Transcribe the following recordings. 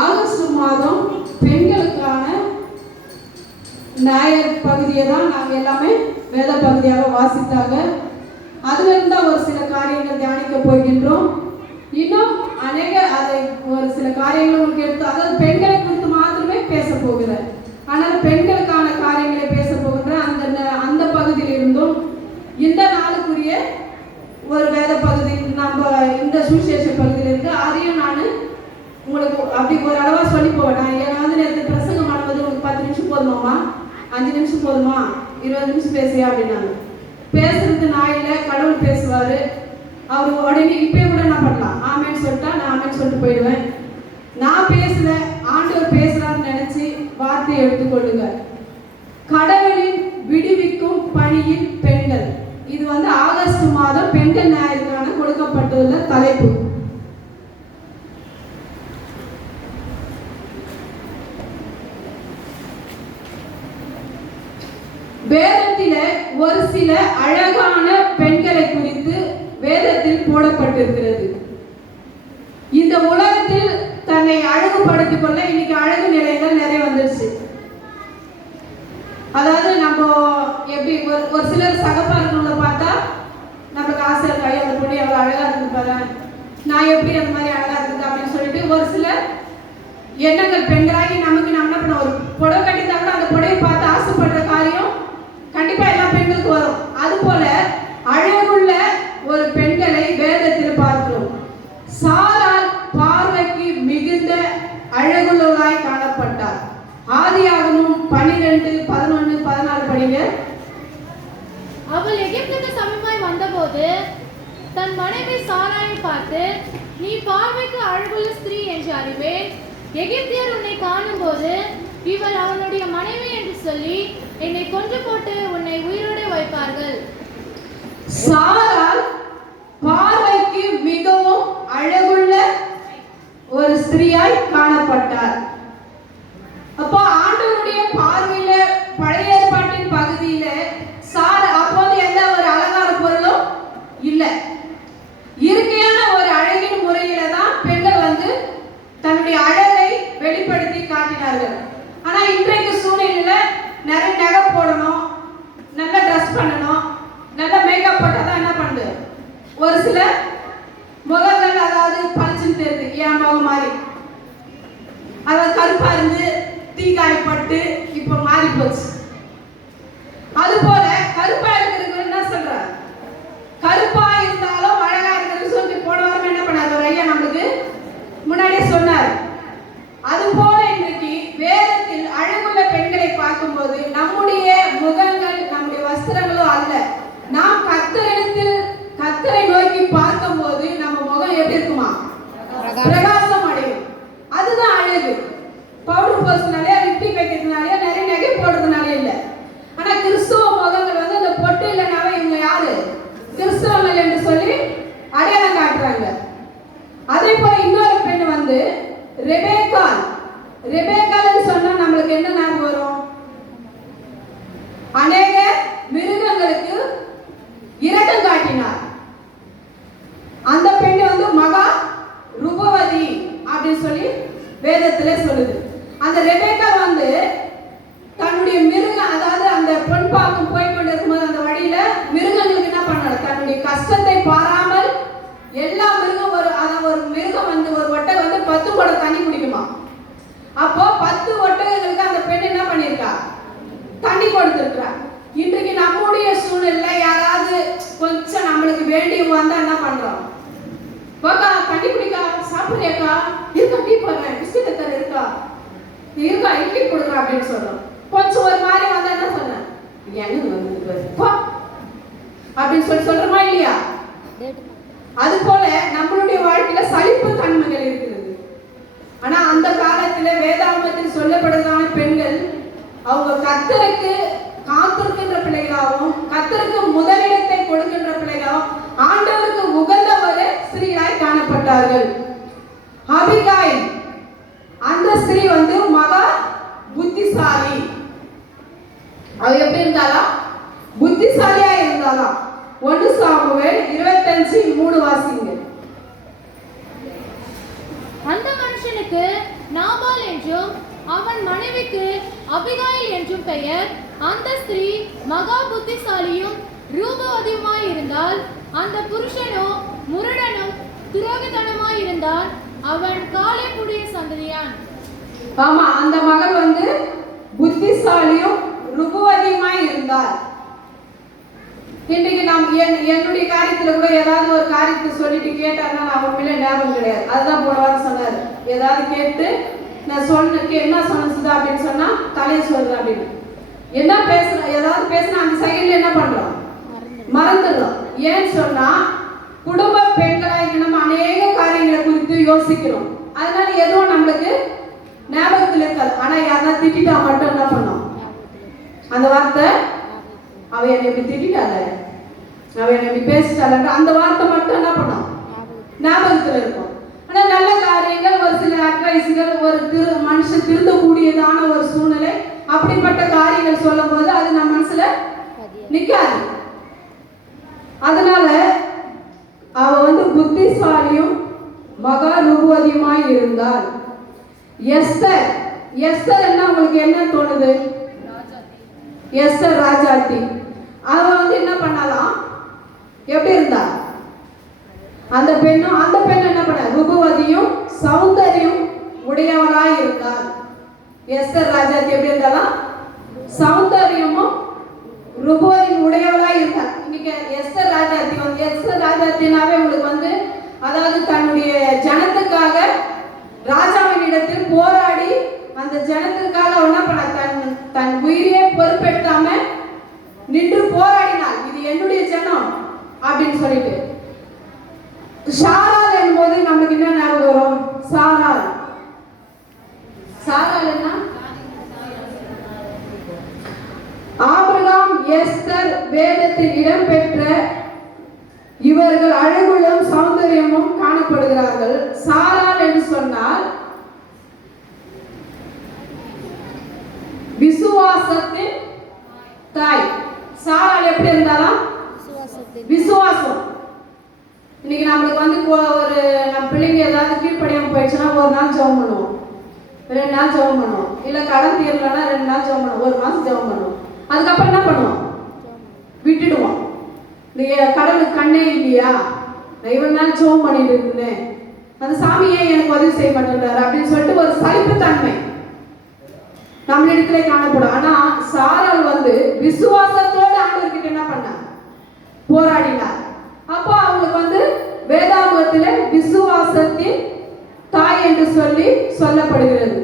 August மாதம் பெண்களுக்கான நாயர் பகுதியை தான் நாங்கள் எல்லாமே வேத பகுதியாக வாசித்தாங்க. அதுல இருந்தா ஒரு சில காரியங்கள் தியானிக்க போகின்றோம். இன்னும் அநேக அதை ஒரு சில காரியங்கள் உங்களுக்கு எடுத்து, அதாவது பெண்களை குறித்து மாத்திரமே பேச போகிறேன். ஆனால் பெண்களுக்கான காரியங்களை பேச போகின்ற அந்த பகுதியில் இருந்தும் இந்த நாளுக்குரிய ஒரு வேத பகுதி நம்ம இந்த சுவிசேஷ பகுதியில் இருக்கு. அதையும் நான் உங்களுக்கு அப்படி ஒரு அளவா சொல்லி போவேன். ஏன்னா வந்து நேற்று பிரசங்கம் பண்ணும்போது உங்களுக்கு 10 நிமிஷம் போதுமாமா, 5 நிமிஷம் போதுமா, 20 நிமிஷம் பேசுறியா அப்படின்னாங்க. பேசுறது நான் இல்லை, கடவுள் பேசுவாரு. அவர் உடனே இப்பயே கூட என்ன பண்ணலாம், ஆமேன்னு சொல்லிட்டா நான் ஆமேன்னு சொல்லிட்டு போயிடுவேன். நான் பேசல, ஆண்டவர் பேசுறாருன்னு நினைச்சு வார்த்தையை எடுத்துக்கொள்ளுங்க. கடவுளின் விடுவிக்கும் பணியில் பெண்கள். இது வந்து ஆகஸ்ட் மாதம் பெண்கள் ஞாயிற்கான கொடுக்கப்பட்டுள்ள தலைப்பு. வேதத்தில ஒரு சில அழகான பெண்களை குறித்து வேதத்தில் போடப்பட்டிருக்கிறது. இந்த உலகத்தில் தன்னை அழகுபடுத்திக் கொள்ள இன்னைக்கு அழகு நிலையங்கள் நிறைய வந்துருச்சு. அதாவது நம்ம எப்படி ஒரு சிலர் சகப்பா இருக்கிறவங்கள பார்த்தா நமக்கு ஆசை இருக்கா, அந்த பொண்ணு எவ்வளவு அழகா இருக்கு பாரு, நான் எப்படி அந்த மாதிரி அழகா இருக்குது அப்படின்னு சொல்லிட்டு ஒரு சிலர் எண்ணங்கள் பெண்களாகி நமக்கு நம்ம என்ன பண்ண, ஒரு புடவை கட்டித்தா கூட அந்த புடவை பார்த்து ஆசைப்படுற காரியம் கண்டிப்பா எல்லா பெண்களுக்கு வரும். அது போல அழகுள்ள ஒரு பெண்களை வேதத்தில் பார்க்கிறோம். சாராள் பார்வைக்கு மிகுந்த அழகுள்ளவளாய் காணப்பட்டார். ஆதியாகமம் 12, 11, 14 படிங்க. அவள் எகிப்துக்கு சமீபமாய் வந்தபோது தன் மனைவி சாராயை பார்த்து, நீ பார்வைக்கு அழகுள்ள ஸ்திரீ என்று அறிவேன். எகிப்தியர் உன்னை காணும்போது இவள் அவனுடைய மனைவி என்று சொல்லி என்னை கொன்று போட்டு உன்னை உயிரோடு வைப்பார்கள். சாராள் பார்வைக்கு மிகவும் அழகுள்ள ஒரு ஸ்திரீயாய் காணப்பட்டார். அப்போ ஆண்டவருடைய பார்வையில பழைய ஏற்பாட்டின் பகுதியில அப்போது எந்த ஒரு அலங்கார பொருளும் இல்லை. இயற்கையான ஒரு அழகின் முறையில தான் பெண்கள் வந்து தன்னுடைய அழகை வெளிப்படுத்தி காட்டினார்கள். ஆனா இன்றைக்கு சூழ்நிலையில நிறைய நகை போடணும், நல்ல ட்ரெஸ் பண்ணணும், நல்ல மேக்கப் போட்டாதான் என்ன பண்ணுது, ஒரு சில முகங்கள் அதாவது பளிச்சுன்னு தெரியுது. என் முகம் மாதிரி அதாவது கருப்பா இருந்து தீக்காயப்பட்டு இப்ப மாறி போச்சு. அது போல கருப்பா இருக்கிறது என்ன சொல்ற, கருப்பா இருந்தாலும் அழகா இருக்கிறது சொல்லிட்டு போன வாரம் என்ன பண்ணாரு ஒரு ஐயா நம்மளுக்கு முன்னாடியே சொன்னார். அது போல இன்றைக்கு வேதத்தில் அழகுள்ள பெண்களை பார்க்கும்போது நம்முடைய முகங்கள் நம்முடைய வஸ்திரங்களும் அல்ல, நாம் கர்த்தரிடத்தில் கர்த்தரை நோக்கி பார்க்கும்போது நம்ம முகம் எப்படி இருக்குமா, பிரகாசம் அடையும். அதுதான் அழகு. பவுடர் போடுறதுனாலே, லிப்டிக் வைக்கிறதுனாலே, நிறைய நகை போடுறதுனாலே இல்லை. ஆனா கிறிஸ்துவ முகங்கள் வந்து அந்த பொட்டு இல்லைனாவே இவங்க யாரு, கிறிஸ்தவர்கள் என்று சொல்லி அடையாளம் காட்டுறாங்க. அதே போல இன்னொரு பெண் வந்து ரெபேக்காள். ரெபேக்காள்னு சொன்னா நம்மளுக்கு என்ன ஞாபகம் வரும், அநேக மிருகங்களுக்கு இரக்கம் காட்டினார். அந்த பெண் வந்து மகா ரூபவதி அப்படின்னு சொல்லி வேதத்திலே சொல்லுது. அந்த ரெபேக்காள் வந்து தன்னுடைய மிருகம், அதாவது அந்த பொன் பாக்கம் போய் கொண்டிருக்கும்போது அந்த வழியில மிருகங்களுக்கு என்ன பண்ணாரு, தன்னுடைய கஷ்டத்தை பாராமல் எல்லா மிருகம் ஒரு மிருகம் வந்து ஒரு ஒட்டகம் வந்து 10 குடம் தண்ணி குடிக்குமா. அப்போ 10 ஒட்டகங்களுக்கு அந்த பெண் என்ன பண்ணிருக்கா, தண்ணி கொடுத்துருக்கா. இன்றைக்கு நம்முடைய சூழ்நிலை யாராவது கொஞ்சம் நம்மளுக்கு வேண்டி வந்தா என்ன பண்றோம், வாக்கா தண்ணி குடிக்கா, சாப்பிடுறியாக்கா, இருக்கா டீ போடுறேன், பிஸ்கட் தர இருக்கா இட்லி கொடுக்குறேன் அப்படின்னு சொல்றோம். கொஞ்சம் ஒரு மாதிரி வந்தா என்ன சொன்னேன், என்ன வந்து அப்படின்னு சொல்லி சொல்றோமா இல்லையா. அது போல நம்மளுடைய வாழ்க்கையில சலிப்பு தன்மைகள் இருக்கிறது. ஆனா அந்த காலத்துல வேதாகமத்தில் சொல்லப்படுறதான பெண்கள் அவங்க கர்த்தருக்கு காத்திருக்கின்ற பிள்ளைகளாகவும் கர்த்தருக்கு முதலிடத்தை கொடுக்கின்ற பிள்ளைகளாகவும் ஆண்டவருக்கு உகந்த ஒரு ஸ்திரீயாய் காணப்பட்டார்கள். அபிகாயில் அந்த ஸ்திரீ வந்து மகா புத்திசாலி. அவ எப்படி இருந்தாலும் புத்திசாலியா இருந்தாலும். 1 சாமுவேல் 25:3 வாசிங்க. அந்த மனுஷன் புருஷனுக்கு நாபால் என்றும் அவன் மனைவிக்கு அபிகாயில் என்றும் பெயர். அந்த ஸ்திரீ மகா புத்திசாலியும் ரூபவதியுமாய் இருந்தால், அந்த புருஷனோ முரடனும் துரோகத்தனமாய் இருந்தால், அவன் காலேபுடைய சந்ததியான். ஆமா, அந்த மகள் வந்து புத்திசாலியும் ருபவதியுமாய் இருந்தார். இன்னைக்கு நாம் என்னுடைய காரியத்துல கூட ஏதாவது ஒரு காரியத்தை சொல்லிட்டு கேட்டாருன்னா நான் உண்மையில ஞாபகம் கிடையாது. அதுதான் போன வாரம் சொன்னாரு. ஏதாவது கேட்டு நான் என்ன சொன்னது அப்படின்னு சொன்னா தலையை சொல்றேன் அப்படின்னு. என்ன பேசுறேன், ஏதாவது பேசினா அந்த செகண்ட்ல என்ன பண்றோம், மறந்துடுறோம். ஏன்னு சொன்னா குடும்ப பெண்களாக நம்ம அநேக காரியங்களை குறித்து யோசிக்கிறோம். அதனால எதுவும் நம்மளுக்கு ஞாபகத்தில் இருக்காது. ஆனா யாரா திட்டா மட்டும் என்ன பண்ணோம், அந்த வார்த்தை அவ என்னை இப்படி திட்டால, அவ என்னை இப்படி பேசிட்டால, அந்த வார்த்தை மட்டும் என்ன பண்ணோம், ஞாபகத்தில் இருக்கும். ஆனா நல்ல காரியங்கள், ஒரு சில அட்வைஸ்கள், ஒரு மனுஷன் திருந்தக்கூடியதான ஒரு சூழ்நிலை, அப்படிப்பட்ட காரியங்கள் சொல்லும் போது அது நம்ம மனசுல நிக்காது. அதனால அவ வந்து புத்திசாலியும் மகா ரூபவதியுமாய் இருந்தாள். எஸ்தர் என்ன உங்களுக்கு என்ன தோணுது? எஸ்தர் ராஜாத்தி. அவ வந்து என்ன பண்ணலாம், எப்படி இருந்தா? அந்த பெண் என்ன பண்ண, ரூபவதியும் சௌந்தரியம் உடையவளாய் இருந்தாள். எஸ்தர் ராஜாத்தி எப்படி இருந்தாலும் சௌந்தரியமும் ரூபவதியும் உடையவளாய் இருந்தாள். இன்னைக்கு எஸ்தர் ராஜாத்தினாவே உங்களுக்கு வந்து, அதாவது தன்னுடைய ஜனத்துக்காக ராஜாவின் இடத்தில் போராடி அந்த ஜனத்திற்காக என்ன பண்ண, தன் உயிரையே பொறுப்பெடுத்தாம நின்று போராடினாள். இது என்னுடைய ஜனம் அப்படின்னு சொல்லிட்டு. சாராள் என்பது நமக்கு என்ன ஞாபகம் வரும்? சாராள் என்ன? ஆபிரகாம் எஸ்தர் வேதத்தில் இடம்பெற்ற இவர்கள் அழகுள்ளும் சௌந்தரியமும் காணப்படுகிறார்கள். சாராள் என்று சொன்னால் விசுவாசத்தின் தாய். சாராள் எப்படி இருந்தாலும் விசுவாசம். இன்னைக்கு நம்மளுக்கு வந்து ஒரு நம்ம பிள்ளைங்க ஏதாவது கீழ்ப்படியாம போயிடுச்சுன்னா ஒரு நாள் ஜெபம் பண்ணுவோம், 2 நாள் ஜெபம் பண்ணுவோம், இல்ல கடன் தீரலன்னா 2 நாள் ஜெபம் பண்ணுவோம், 1 மாசம் ஜெபம் பண்ணுவோம். அதுக்கப்புறம் என்ன பண்ணுவோம், விட்டுடுவோம். நீங்க கடவுளுக்கு கண்ணே இல்லையா, நான் இவ்வளவு நாள் ஜெபம் பண்ணிட்டு இருந்தேன், அந்த சாமியே எனக்கு உதவி செய்ய மாட்டேன்றாரு அப்படின்னு சொல்லிட்டு ஒரு சலிப்பு தன்மை நம்மளிடத்துல காணப்படும். ஆனா சாராள் வந்து விசுவாசத்தோடு ஆண்டவர்கிட்ட என்ன பண்ண, போராடினார். அப்போ அவங்களுக்கு வந்து வேதாகமத்துல விசுவாசத்தின் தாய் என்று சொல்லப்படுகிறது.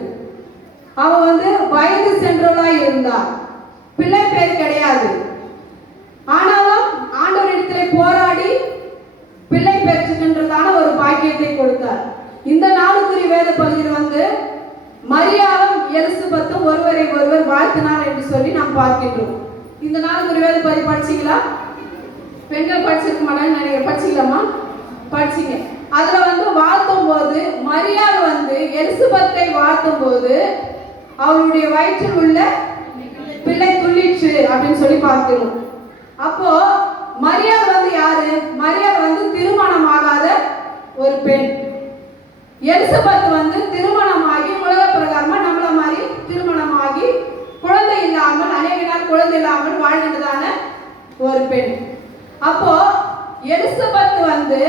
அவ வந்து வயது சென்றவளாய் இருந்தார், பிள்ளை பேர் கிடையாது. ஆனாலும் ஆண்டவரிடத்திலே போராடி பிள்ளை பெற்றுகின்றதான ஒரு பாக்கியத்தை கொடுத்தார். இந்த நாளுக்குரிய வேத பகுதியில் வந்து மரியாளும் எலிசபெத்தும் ஒருவரை ஒருவர் வாழ்த்தினார் என்று சொல்லி நாம் பார்க்கின்றோம். இந்த நாளுக்குரிய வேத பகுதி படிச்சீங்களா? பெண்கள் படிச்சிருக்க மாட்டாங்க நினைக்கிறேன். படிச்சீங்களாமா? படிச்சீங்க. அதுல வந்து வாழ்த்தும் போது மரியாள் வந்து எலிசபெத்தை வாழ்த்தும் போது அவளுடைய வயிற்றில் உள்ள பிள்ளை துள்ளிற்று அப்படின்னு சொல்லி பார்க்கிறோம். அப்போ மரியாள் வந்து யாரு? மரியாள் வந்து திருமணமாகாத ஒரு பெண். எலிசபெத் வந்து திருமணமாகி உலக பிரகாரமா நம்மள மாதிரி திருமணமாகி குழந்தை இல்லாமல் அநேக நாள் குழந்தை இல்லாமல் வாழ்ந்ததான ஒரு பெண். அப்போ எலிசபெத் வந்து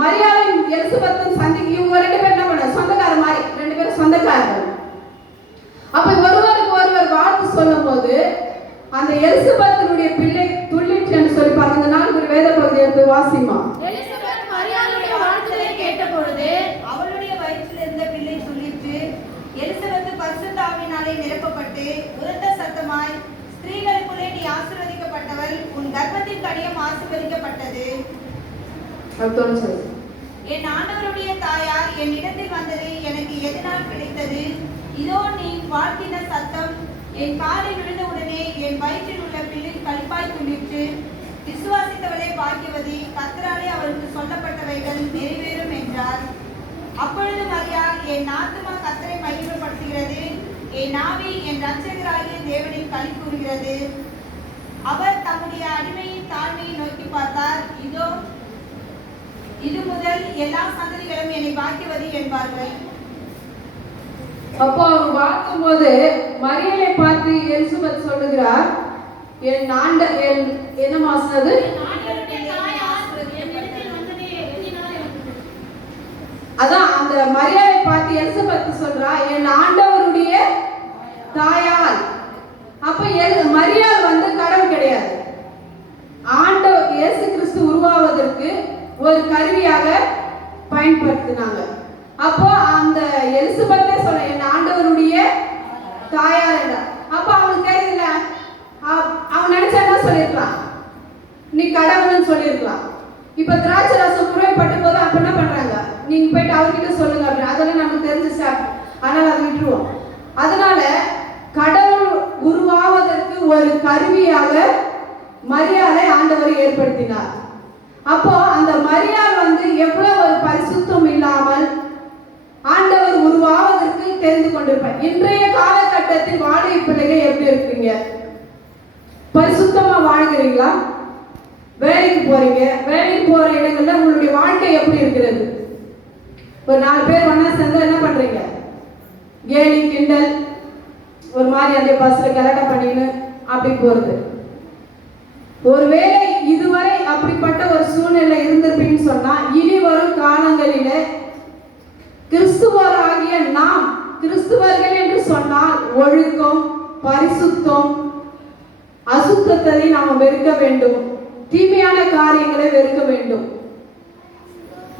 மரியாளும் எலிசபெத்தும் சந்திக்கு இவங்க 2 பேரும் என்ன பண்ண, சொந்தக்கார மாதிரி 2 பேரும் சொந்தக்காரர்கள். அப்ப ஒருவருக்கு ஒருவர் வாழ்த்து சொல்லும் போது அந்த எலிசபெத்தினுடைய பிள்ளை துள்ளிற்று என்று சொல்லி பாருங்க. இந்த நாள் ஒரு வேத பகுதி எடுத்து வாசிமா. எலிசபெத் மரியாளுடைய வாழ்த்துதலை கேட்ட பொழுது அவளுடைய வயிற்றில் இருந்த பிள்ளை துள்ளிற்று. எலிசபெத் பரிசுத்த ஆவியினாலே நிரப்பப்பட்டு உரத்த சத்தமாய், ஸ்திரீகளுக்குள்ளே நீ ஆசீர்வதிக்கப்பட்டவள், உன் கர்ப்பத்தின் கனியும் ஆசீர்வதிக்கப்பட்டது. என் ஆண்டவருடைய தாயார் என் இடத்தில் வந்தது எனக்கு எதனால் கிடைத்தது? இதோ நீ வாழ்த்தின சத்தம் என் காலில் விழுந்த உடனே என் வயிற்றில் உள்ள பிள்ளை களிப்பாய் துள்ளிற்று. விசுவாசித்தவளே பாக்கியவதி, கர்த்தராலே அவருக்கு சொல்லப்பட்டவைகள் நிறைவேறும் என்றார். அப்பொழுது மரியாள், என் ஆத்துமா கர்த்தரை மகிமைப்படுத்துகிறது, என் ஆவி என் இரட்சகராகிய தேவனில் களி கூறுகிறது. அவர் தம்முடைய அடிமையின் தாழ்மையை நோக்கி பார்த்தார். இதோ இது முதல் எல்லா சந்ததிகளும் என்னை வாழ்த்துவது என்பார்கள். அப்போ அவங்க பார்க்கும்போது மரியலை பார்த்து எலிசபெத் சொல்லுகிறார், என்ன மாசது அதான் அந்த மரியாதை பார்த்து எலிசபெத் சொல்றா, என் ஆண்டவருடைய தாயால். அப்ப மரியாள் கடவுள் கிடையாது, ஆண்டவர் இயேசு கிறிஸ்து உருவாவதற்கு ஒரு கருவியாக பயன்படுத்தினாங்க. அப்போ அந்த எலிசபெத்தே சொல்ல, என் ஆண்டவருடைய தாயார் என்றார். அப்ப அவனுக்கு தெரியல, அவன் நினைச்சா என்ன சொல்லிருக்கலாம், நீ கடவுள்னு சொல்லிருக்கலாம். இப்ப திராட்சை ரசம் குறைப்பட்ட போது அப்ப என்ன பண்றாங்க, நீங்க போயிட்டு அவர்கிட்ட சொல்லுங்க அப்படின்னு. அதெல்லாம் நமக்கு தெரிஞ்ச சாப், ஆனால் அதை விட்டுருவோம். அதனால கடவுள் உருவாவதற்கு ஒரு கருவியாக மரியாதை ஆண்டவரை ஏற்படுத்தினார். அப்போ அந்த மரியாள் எவ்வளவு ஒரு பரிசுத்தம் இல்லாமல் ஆண்டவர் உருவாவதற்கு தெரிந்து கொண்டிருப்பார். இன்றைய காலகட்டத்தில் வாழை பிள்ளைகள் எப்படி இருக்கீங்க? பரிசுத்தமா வாழ்கிறீங்களா? வேலைக்கு போறீங்க, வேலைக்கு போற இடங்கள்ல உங்களுடைய வாழ்க்கை எப்படி இருக்கிறது? ஒரு 4 பேர் ஒண்ணா சேர்ந்து என்ன பண்றீங்க? கேலி கிண்டல், ஒரு மாதிரி அந்த பஸ்ல கலட்ட பண்ணின்னு அப்படி போறது. ஒருவேளை இதுவரை அப்படிப்பட்ட ஒரு சூழ்நிலை இருந்திருப்பீங்கன்னு சொன்னா, இனி வரும் காலங்களிலே கிறிஸ்துவராகிய நாம், கிறிஸ்துவர்கள் என்று சொன்னால் ஒழுக்கம், பரிசுத்தம், அசுத்தத்தை நாம் வெறுக்க வேண்டும், தீமையான காரியங்களை வெறுக்க வேண்டும்.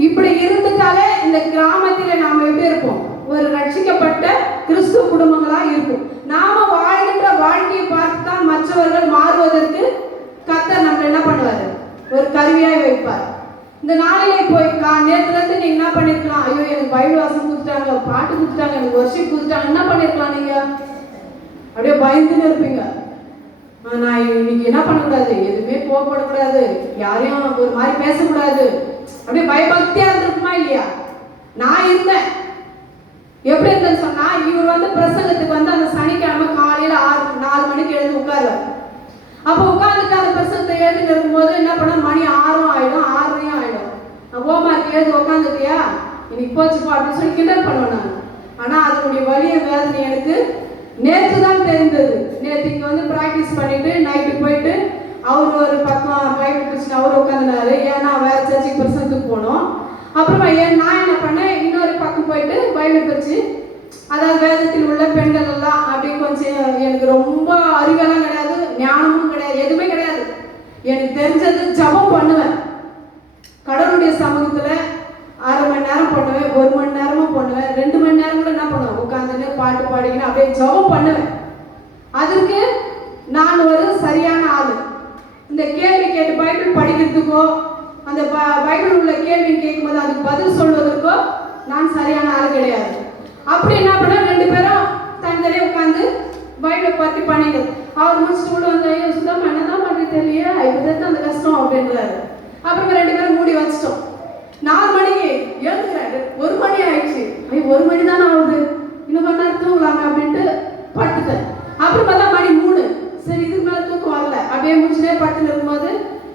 இப்படி இருந்துட்டாலே இந்த கிராமத்தில நாம எப்படி இருப்போம்? ஒரு ரட்சிக்கப்பட்ட கிறிஸ்துவ குடும்பங்களா இருக்கும். நாம வாழ்கின்ற வாழ்க்கையை பார்த்து தான் மற்றவர்கள் மாறுவதற்கு கர்த்தர் நம்ம என்ன பண்ணுவாரு? ஒரு கருவியாய் வைப்பார். இந்த நாளிலே போய் நேரத்துல இருந்து நீங்க என்ன பண்ணிருக்கலாம், ஐயோ எனக்கு பைபிள் வாசம் கொடுத்துட்டாங்க, பாட்டு கொடுத்துட்டாங்க, எனக்கு வர்ஷிப் கொடுத்துட்டாங்க, என்ன பண்ணிருக்கலாம்? நீங்க அப்படியே பயந்துன்னு இருப்பீங்க. நான் இன்னைக்கு என்ன பண்ணக்கூடாது, எதுவுமே போகப்படக்கூடாது, யாரையும் ஒரு மாதிரி பேசக்கூடாது, அப்படியே பயபக்தியா இருந்திருக்குமா இல்லையா? நான் இருந்தேன். எப்படி இருந்தேன்னு சொன்னா, இவர் பிரசங்கத்துக்கு அந்த சனிக்கிழமை காலையில 4 மணிக்கு எழுந்து உட்காருவார். அப்ப உட்கார்ந்துட்டு அந்த பிரசங்கத்தை எழுதிட்டு இருக்கும்போது என்ன பண்ண, மணி 6 ஆயிடும், 6:30 ஆயிடும். ஹோம்ஒர்க் எழுதி உட்காந்துட்டியா, இன்னைக்கு போச்சுப்பா அப்படின்னு சொல்லி கிண்டல் பண்ணுவேன் நான். ஆனா அதனுடைய வலிய வேதனை எனக்கு நேற்று தான் தெரிந்தது. நேற்றுக்கு பிராக்டிஸ் பண்ணிட்டு நைட்டு போயிட்டு அவர் ஒரு பக்கம் பைபிள் பிடிச்சிட்டு அவர் உட்காந்துனாரு. ஏன்னா வேற சர்ச்சுக்கு பிரசங்கத்துக்கு போனோம். அப்புறமா நான் என்ன பண்ணேன், இன்னொரு பக்கம் போயிட்டு பைபிள் பிடிச்சி, அதாவது வேதத்தில் உள்ள பெண்கள் எல்லாம் அப்படியே கொஞ்சம், எனக்கு ரொம்ப அறிவெல்லாம் கிடையாது, ஞானமும் கிடையாது, எதுவுமே கிடையாது. எனக்கு தெரிஞ்சது ஜபம் பண்ணுவேன். கடவுளுடைய சமூகத்துல 1/2 மணி நேரம் பண்ணுவேன், 1 மணி நேரமும் பண்ணுவேன், 2 மணி நேரம் கூட என்ன பண்ணுவேன், உட்காந்துன்னு பாட்டு பாடிக்கின்னு அப்படியே ஜபம் பண்ணுவேன். அதற்கு நான் ஒரு சரியான ஆளு. இந்த கேள்வி கேட்டு பைபிள் படிக்கிறதுக்கோ, அந்த பைபிள் உள்ள கேள்வி கேட்கும்போது அதுக்கு பதில் சொல்வதற்கோ நான் சரியான ஆள் கிடையாது. அப்படி என்ன பண்ண, 2 பேரும் தனித்தனியே உட்காந்து பைபிளை பற்றி பண்ணிட்டு, அவர் முடிச்சுட்டு கூட ஐயோ சுத்தம் என்னதான் பண்ணி தெரியல, இப்பதான் அந்த கஷ்டம் அப்படின்றாரு. அப்புறமா 2 பேரும் மூடி வச்சிட்டோம். 4 மணிக்கு எழுந்துக்கிறாரு, 1 மணி ஆயிடுச்சு. ஐயோ 1 மணி தானே ஆகுது, இன்னும் கொஞ்ச நேரம் தூங்கலாமே அப்படின்ட்டு படுத்துட்டேன். அப்புறம் பார்த்தா மணி 3. சரி இதுக்கு மேலே தூக்கம் வரல, அப்படியே முடிச்சுட்டே படுத்துட்டு இருக்கும்போது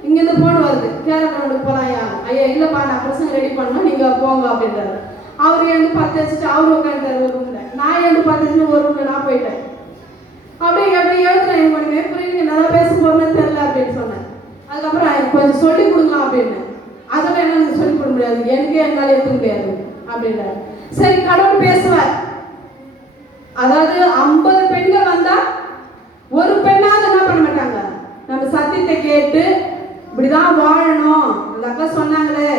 இங்கேருந்து போன் வருது, கேரளா கிரவுண்டுக்கு போகலாம்யா. ஐயா இல்லைப்பா நான் பிரசங்க ரெடி பண்ணணும், நீங்கள் போங்க அப்படின்றாரு. அவர் எழுந்து 10 வச்சுட்டு அவரு உட்காந்துட்டாரு ஒரு ரூம்ல, நான் எழுந்து 10 வச்சுட்டு ஒரு ரூம்ல நான் போயிட்டேன். அப்படியே எப்படி எழுதுறேன், எனக்கு ஒன்றுமே புரியுது, நல்லா பேச போறேன்னு தெரியல அப்படின்னு சொன்னேன். அதுக்கப்புறம் கொஞ்சம் சொல்லி கொடுக்கலாம் அப்படின்னு. அதெல்லாம் என்ன சொல்லிக் கொடுக்க முடியாது, எனக்கே என்னால எடுக்க முடியாது அப்படின்றாரு. சரி கடவுள் பேசுவார். அதாவது 50 பெண்கள் வந்தா ஒரு பெண்ணாவது என்ன பண்ண மாட்டாங்க, நம்ம சத்தியத்தை கேட்டு இப்படிதான் வாழணும், அந்த அக்கா சொன்னாங்களே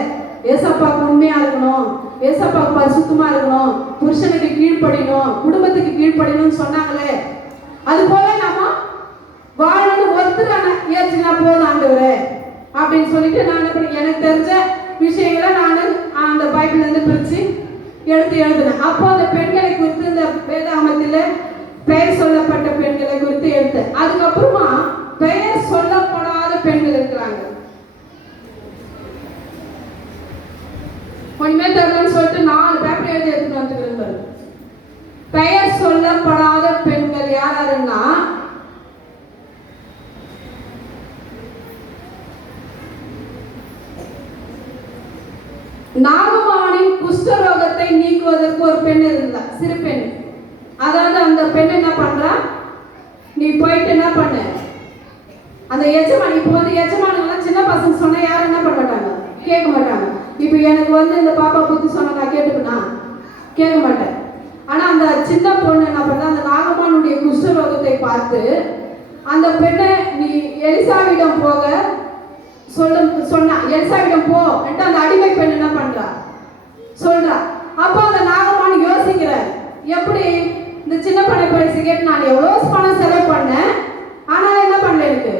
ஏசப்பாக்கு உண்மையா இருக்கணும், ஏசப்பாக்கு பரிசுத்தமா இருக்கணும், புருஷனுக்கு கீழ்ப்படியணும், குடும்பத்துக்கு கீழ்ப்படியணும்னு சொன்னாங்களே, அது போல நம்ம வாழணும் ஒருத்தர் ஏற்றுனா போதும் ஆண்டவரே அப்படின்னு சொல்லிட்டு நான் என்ன பண்ணி, எனக்கு தெரிஞ்ச விஷயங்களை நான் அந்த பைபிள்ல இருந்து பிரிச்சு எடுத்து எழுதினேன். அப்போ அந்த பெண்களை குறித்து இந்த வேதாகமத்தில் பெயர் சொல்லப்பட்ட பெண்களை குறித்து எடுத்தேன். அதுக்கப்புறமா பெயர் சொல்லப்படாத பெண்கள் இருக்கிறாங்க. ஒண்ணுமே தெரியலன்னு சொல்லிட்டு 4 பேப்பர் எழுதி எடுத்துட்டு வந்துருக்கிறது. பெயர் சொல்லப்படாத பெண்கள் யாருன்னா, எஜமானி இப்போ வந்து எஜமானுங்கெல்லாம் சின்ன பசங்க சொன்னா யாரும் என்ன பண்ண மாட்டாங்க, கேட்க மாட்டாங்க. இப்போ எனக்கு வந்து இந்த பாப்பா புத்தி சொன்னா நான் கேட்டுப்பேனா? கேட்க மாட்டேன். ஆனா அந்த சின்ன பொண்ணு என்ன பண்ண, அந்த நாகமானுடைய குஷ்டரோகத்தை பார்த்து அந்த பெண்ணை நீ எலிசாவிடம் போக சொன்னா, எலிசாவிடம் போ என்று அந்த அடிமை பெண் என்ன பண்றா சொல்றா. அப்போ அந்த நாகமான் யோசிக்கிறார், எப்படி இந்த சின்ன பண பரிசு கேட்டு நான் எவ்வளவு பணம் செலவு பண்ணேன், ஆனாலும் என்ன பண்ணல, எனக்கு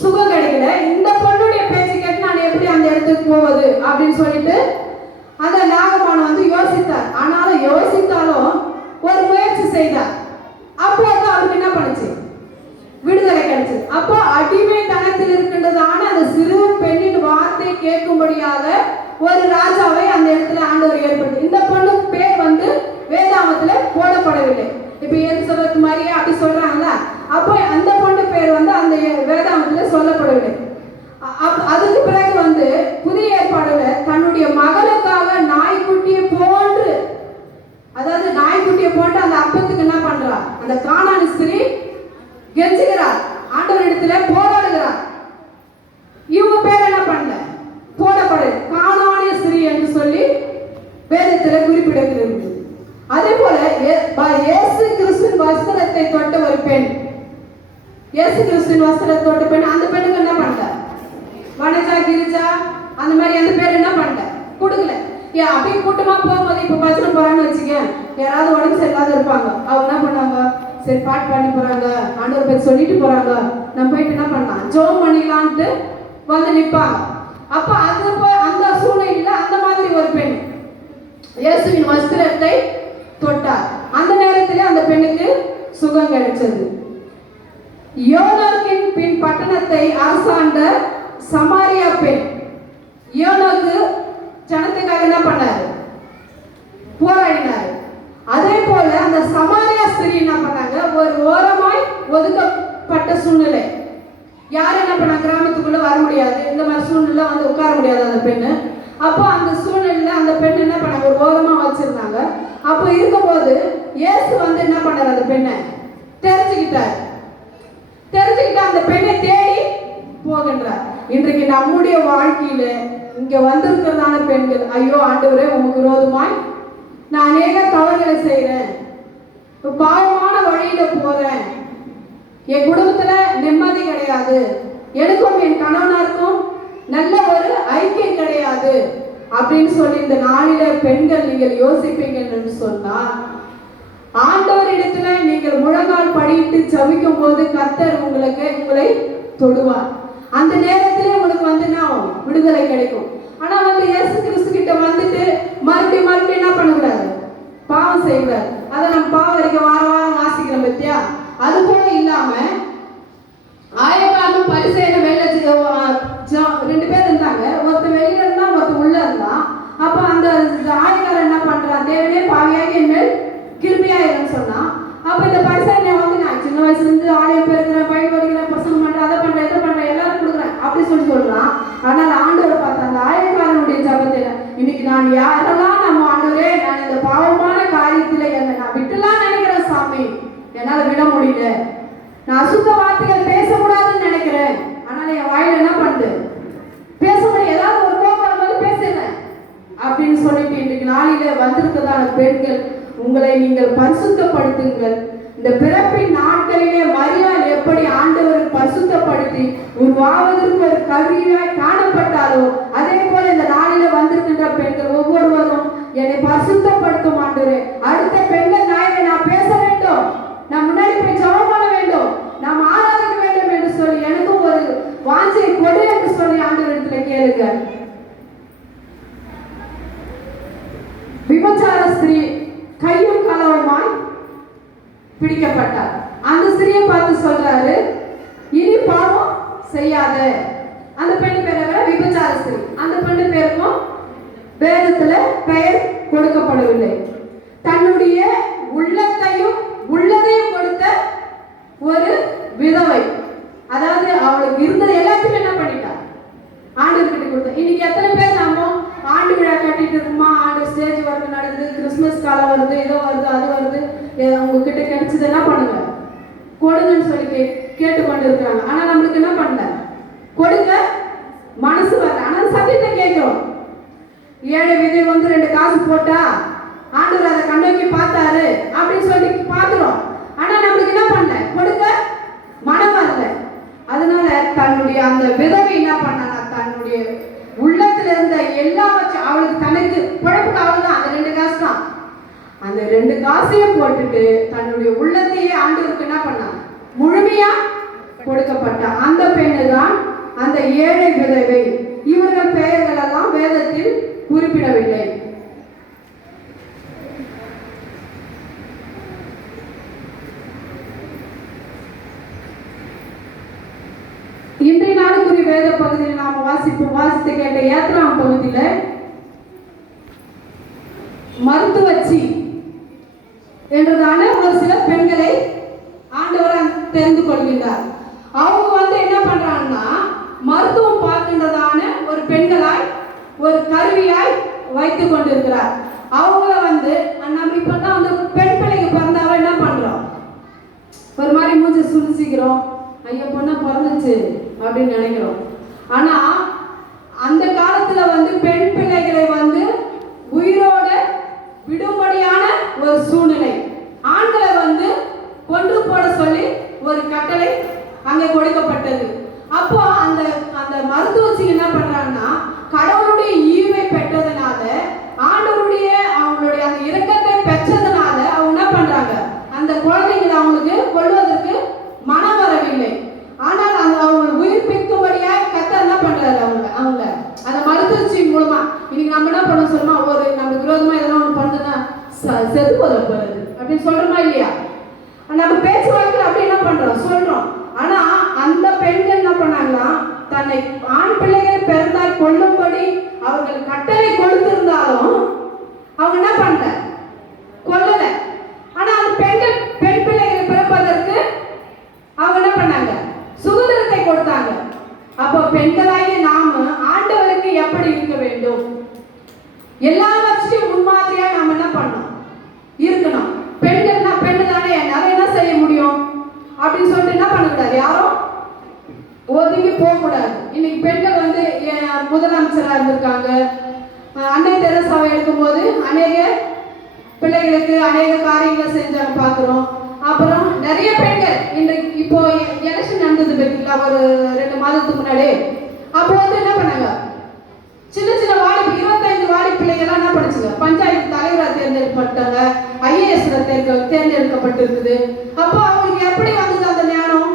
சுகம் கிடைக்கல. இந்த பொண்ணுடைய பேச்சு கேட்டு நான் எப்படி அந்த இடத்துக்கு போவது அப்படின்னு சொல்லிட்டு அந்த நாகமான் வந்து யோசித்தார். ஆனாலும் யோசித்தாலும் ஒரு முயற்சி செய்தார். அப்போ வந்து அவருக்கு என்ன பண்ணுச்சு, விடுதலை கிடைச்சது. அப்போ அடிமை தனத்தில் இருக்கின்றதான அந்த சிறு பெண்ணின் வார்த்தை கேட்கும்படியாக ஒரு ராஜாவை அந்த இடத்துல ஆண்டவர் ஏற்படுத்தி, இந்த பொண்ணு பேர் வந்து வேதாமத்துல போடப்படவில்லை. இப்ப எலிசபெத் மரியா அப்படி சொல்றாங்கல்ல, அப்போ அந்த பொண்ணு பேர் வந்து அந்த வேதாமத்துல சொல்லப்படவில்லை. அதுக்கு பிறகு வந்து புதிய ஏற்பாடுல தன்னுடைய மகளுக்காக நாய்க்குட்டியை போன்று, அதாவது நாய்க்குட்டியை போன்று அந்த அப்பத்துக்கு என்ன பண்றா, அந்த கானானி ஸ்திரீ கெஞ்சுகிறார், ஆண்டவர் இடத்துல போராடுகிறார். இவங்க பேர் என்ன பண்ணல, போடப்படு கானானிய ஸ்திரீ என்று சொல்லி வேதத்துல குறிப்பிடப்படுகிறது. அதே போல இயேசு கிறிஸ்துவின் வஸ்திரத்தை தொட்ட ஒரு பெண், இயேசு கிறிஸ்துவின் வஸ்திரத்தை தொட்ட பெண், அந்த பெண்ணுக்கு என்ன பண்ணல, வனஜா கிரிஜா அந்த மாதிரி அந்த பேர் என்ன பண்ணல, கொடுக்கல. ஏன் அப்படியே கூட்டமா போகும்போது இப்ப பச்சனை போறான்னு வச்சுக்க, யாராவது உடம்பு சரியில்லாத இருப்பாங்க, அவங்க என்ன பண்ணாங்க, சரி பாட்டு பாடி போறாங்க, ஆண்டவர் பேர் சொல்லிட்டு போறாங்க, நம்ம போயிட்டு என்ன பண்ணலாம், ஜோம் பண்ணிடலான்ட்டு வந்து நிற்பாங்க. அப்ப அது அந்த சூழ்நிலையில அந்த மாதிரி ஒரு பெண் இயேசுவின் வஸ்திரத்தை தொட்டார். அந்த நேரத்திலே அந்த பெண்ணுக்கு சுகம் கிடைச்சது. யோனாக்கின் பின் பட்டணத்தை அரசாண்ட சமாரியா பெண், யோனாக்கு ஜனத்துக்காக என்ன பண்ணாரு, போராடினாரு. அதே போல அந்த சமாரியா ஸ்திரீ என்ன பண்ணாங்க, ஒரு ஓரமாய் ஒதுக்கப்பட்ட சூழ்நிலை, யாரும் என்ன பண்ணாங்க, கிராமத்துக்குள்ள வர முடியாது, இந்த மாதிரி சூழ்நிலை வந்து உட்கார முடியாது அந்த பெண்ணு. அப்போ அந்த சூழ்நிலையில அந்த பெண் என்ன பண்ணாங்க, ஒரு ஓரமா வச்சிருந்தாங்க. அப்போ இருக்கும்போது இயேசு வந்து என்ன பண்ணாரு, அந்த பெண்ணை தெரிஞ்சுக்கிட்டார். அந்த பெண்ணை தேடி போகின்றார். இன்றைக்கு நம்முடைய வாழ்க்கையில இங்க வந்திருக்கிறதான பெண்கள், ஐயோ ஆண்டவரே உமக்கு விரோதமாய் நான் அநேக தவறுகளை செய்யறேன், பாவமான வழியில போறேன், என் குடும்பத்துல நிம்மதி கிடையாது, எனக்கும் என் கணவனாருக்கும் நல்ல ஒரு ஐக்கியம் கிடையாது அப்படின்னு சொல்லி இந்த நாளில பெண்கள் நீங்கள் யோசிப்பீங்க என்று சொன்னா, ஆண்டவர் இடத்துல நீங்கள் முழங்கால் படியிட்டு ஜெபிக்கும் போது கர்த்தர் உங்களை தொடுவார். அந்த நேரத்திலே உங்களுக்கு வந்து நான் விடுதலை கிடைக்கும். ஆனா வந்து இயேசு கிறிஸ்து கிட்ட வந்துட்டு மறுபடியும் என்ன பண்ணக்கூடாது, பாவம் செய்யக்கூடாது. அதை நம்ம பாவம் வரைக்கும் வாரம் வாசிக்கிறோம் பத்தியா. அது போல இல்லாம ஆயக்காரனும் பரிசேயனும் வெளில ரெண்டு பேர் இருந்தாங்க, ஒருத்தர் வெளியில இருந்தா ஒருத்தர் உள்ள இருந்தான். அப்ப அந்த ஆயக்காரன் என்ன பண்றான், தேவனே பாவியாக என் மேல் கிருபையாயிருன்னு சொன்னான். அப்ப இந்த பரிசேயன் வந்து நான் சின்ன வயசுல இருந்து ஆலயம் பெருக்கிறேன், பயிர் வருகிறேன், பிரசங்கம் பண்றேன், அதை பண்றேன், இதை பண்றேன், எல்லாரும் கொடுக்குறேன் அப்படி சொல்றான். ஆனால் ஆண்டவர் பார்த்த அந்த ஆயக்காரனுடைய ஜபத்தில, இன்னைக்கு நான் யாரெல்லாம் நம்ம ஆண்டவரே, நான் இந்த பாவமான காரியத்துல என்ன நான் விட்டுலாம் நினைக்கிறேன் சாமி, என்னால விட முடியல, நான் அசுத்த வார்த்தைகள் பேசக்கூடாதுன்னு நினைக்கிறேன், ஆனால் என் வாயில என்ன பண்ணுது பேச முடியும், ஏதாவது ஒரு கோபம் வரும்போது பேசுறேன் அப்படின்னு சொல்லிட்டு இன்றைக்கு நாளில வந்திருக்கிறதான பெண்கள், உங்களை நீங்கள் பரிசுத்தப்படுத்துங்கள். இந்த பிறப்பின் நாட்களிலே மரியாள் எப்படி ஆண்டவர் பரிசுத்தப்படுத்தி உருவாவதற்கு ஒரு கருவியாய் காணப்பட்டாலோ, அதே போல இந்த நாளில வந்திருக்கின்ற பெண்கள் ஒவ்வொருவரும் என்னை பரிசுத்தப்படுத்தும் ஆண்டவரே, அடுத்த பெண்கள் நாயனை நான் பேச வேண்டும், நான் முன்னாடி போய் ஜெபம் பண்ண வேண்டும், நாம் ஆராதிக்க வேண்டும் என்று சொல்லி எனக்கும் ஒரு வாஞ்சை கொடு என்று சொல்லி ஆண்டவரிடத்துல கேளுங்க. விபச்சார ஸ்திரீ கையும் களவுமாய் பிடிக்கப்பட்டார். அந்த ஸ்திரியை பார்த்து சொல்றாரு, இனி பாவம் செய்யாத. அந்த பெண்ணு பேர விபச்சார ஸ்திரீ, அந்த பெண்ணு பேருக்கும் வேதத்துல பெயர் கொடுக்கப்படவில்லை. தன்னுடைய உள்ளத்தையும் உள்ளதையும் கொடுத்த ஒரு விதவை, அதாவது அவளுக்கு இருந்தது எல்லாத்தையும் என்ன பண்ணிட்டா, ஆண்டவர் கிட்ட கொடுத்த. இன்னைக்கு எத்தனை பேர் நம்ம ஆண்டு விழா கட்டிட்டு இருக்குமா, ஆண்டு ஸ்டேஜ் ஒர்க் நடக்குது, கிறிஸ்துமஸ் காலம் வருது, ஏதோ வருது, அது வருது, உங்ககிட்ட கிடைச்சது என்ன பண்ணுங்க, கொடுங்கன்னு சொல்லி கேட்டுக்கொண்டு இருக்கிறாங்க. ஆனா நம்மளுக்கு என்ன பண்ணல, கொடுக்க மனசு வரல. ஆனா சத்தியத்தை கேட்கிறோம். ஏழை விதை வந்து 2 காசு போட்டா ஆண்டவர் அதை கண்ணோக்கி பார்த்தாரு அப்படின்னு சொல்லி பார்க்கிறோம். ஆனா நம்மளுக்கு என்ன பண்ணல, கொடுக்க மனம் வரல. அதனால தன்னுடைய அந்த விதவை என்ன பண்ணாங்க, தன்னுடைய உள்ளத்துல இருந்த எல்லாவற்றையும் அவளுக்கு தனக்கு பிழைப்புக்கு அவ்வளவுதான் அந்த 2 காசு தான். அந்த 2 காசையும் போட்டுட்டு தன்னுடைய உள்ளத்தையே ஆண்டவருக்கு என்ன பண்ணாங்க, முழுமையா கொடுக்கப்பட்ட அந்த பெண்ணு தான் அந்த ஏழை விதவை. இவர்கள் பெயர்கள் எல்லாம் வேதத்தில் குறிப்பிடவில்லை. இன்றைய நாளுக்குரிய வேத பகுதியில் நாம் வாசித்து கேட்ட ஏத்ராம் பகுதியில மருத்துவச்சி என்றதான ஒரு சில பெண்களை ஆண்டவர் தெரிந்து கொள்கின்றார். அவங்க வந்து என்ன பண்றாங்கன்னா, மருத்துவம் பார்க்கின்றதான ஒரு பெண்களாய் ஒரு கருவியாய் வைத்துக் கொண்டிருக்கிறார். அவங்கள வந்து நம்ம இப்பதான் வந்து பெண் பிள்ளைக்கு பிறந்தாவ என்ன பண்றோம், ஒரு மாதிரி மூஞ்சி சுழிச்சிக்கிறோம், ஐயோ பொண்ணா பிறந்துச்சு அப்படின்னு நினைக்கிறோம். ஆனா அந்த காலத்துல வந்து பெண் பிள்ளைகளை வந்து உயிரோட விடும்படியான ஒரு சூழ்நிலை, ஆண்களை வந்து கொன்று போட சொல்லி ஒரு கட்டளை அங்கே கொடுக்கப்பட்டது. அப்போ அந்த அந்த மருத்துவச்சி என்ன பண்றாங்கன்னா, கடவுளுடைய ஈவை பெற்றதுனால, ஆண்டவருடைய அவங்களுடைய அந்த இரக்கத்தை பெற்றதுனால அவங்க என்ன பண்றாங்க, அந்த குழந்தைகளை அவங்களுக்கு கொள்வதற்கு மனம் வரவில்லை. ஆனால் அந்த அவங்க உயிர்ப்பிக்கும்படியாக கர்த்தர் என்ன பண்றாரு, அவங்க அந்த மருத்துவச்சி மூலமா. இன்னைக்கு நம்ம என்ன பண்ண சொல்லுமா, ஒரு நம்ம விரோதமா எதனா ஒண்ணு பண்ணுனா செத்து போறது அப்படின்னு சொல்றோமா இல்லையா? நம்ம பேச்சு வழக்கில் அப்படி என்ன பண்றோம் சொல்றோம். ஆனா அந்த பெண்கள் என்ன பண்ணாங்களா, தன்னை ஆண் பிள்ளைகளை பிறந்தால் கொல்லும்படி அவர்கள் கட்டளை கொடுத்திருந்தாலும் அவங்க என்ன பண்ணல, கொல்லல. ஆனா அந்த பெண் பிள்ளைகளை பிறப்பதற்கு அவங்க என்ன பண்ணாங்க, சுதந்திரத்தை கொடுத்தாங்க. அப்போ பெண்களாகிய நாம ஆண்டவருக்கு எப்படி இருக்க வேண்டும், எல்லாவற்றையும் முன்மாதிரியா நாம என்ன பண்ணணும், இருக்கணும். பெண்கள்னா பெண்ணு தானே, என்னால என்ன செய்ய முடியும் அப்படின்னு சொல்லிட்டு என்ன பண்ணக்கூடாது, யாரும் ஒதுங்கி போகக்கூடாது. இன்னைக்கு பெண்கள் வந்து முதலமைச்சராக இருந்திருக்காங்க. அன்னை தெரசாவை எடுக்கும்போது அநேக பிள்ளைகளுக்கு அநேக காரியங்களை செஞ்சாங்க பார்க்குறோம். அப்புறம் நிறைய பெண்கள் இன்றைக்கு இப்போ எலெக்ஷன் நடந்தது பார்த்தீங்களா, ஒரு 2 மாதத்துக்கு முன்னாடி. அப்போ வந்து என்ன பண்ணாங்க, சின்ன சின்ன வாலிபு 25 வாலிபு பிள்ளைகள்லாம் என்ன படிச்சுங்க, பஞ்சாயத்து தலைவராக தேர்ந்தெடுக்கப்பட்டாங்க, IAS தேர்ந்தெடுக்கப்பட்டிருக்குது. அப்போ அவங்களுக்கு எப்படி வந்தது அந்த ஞானம்,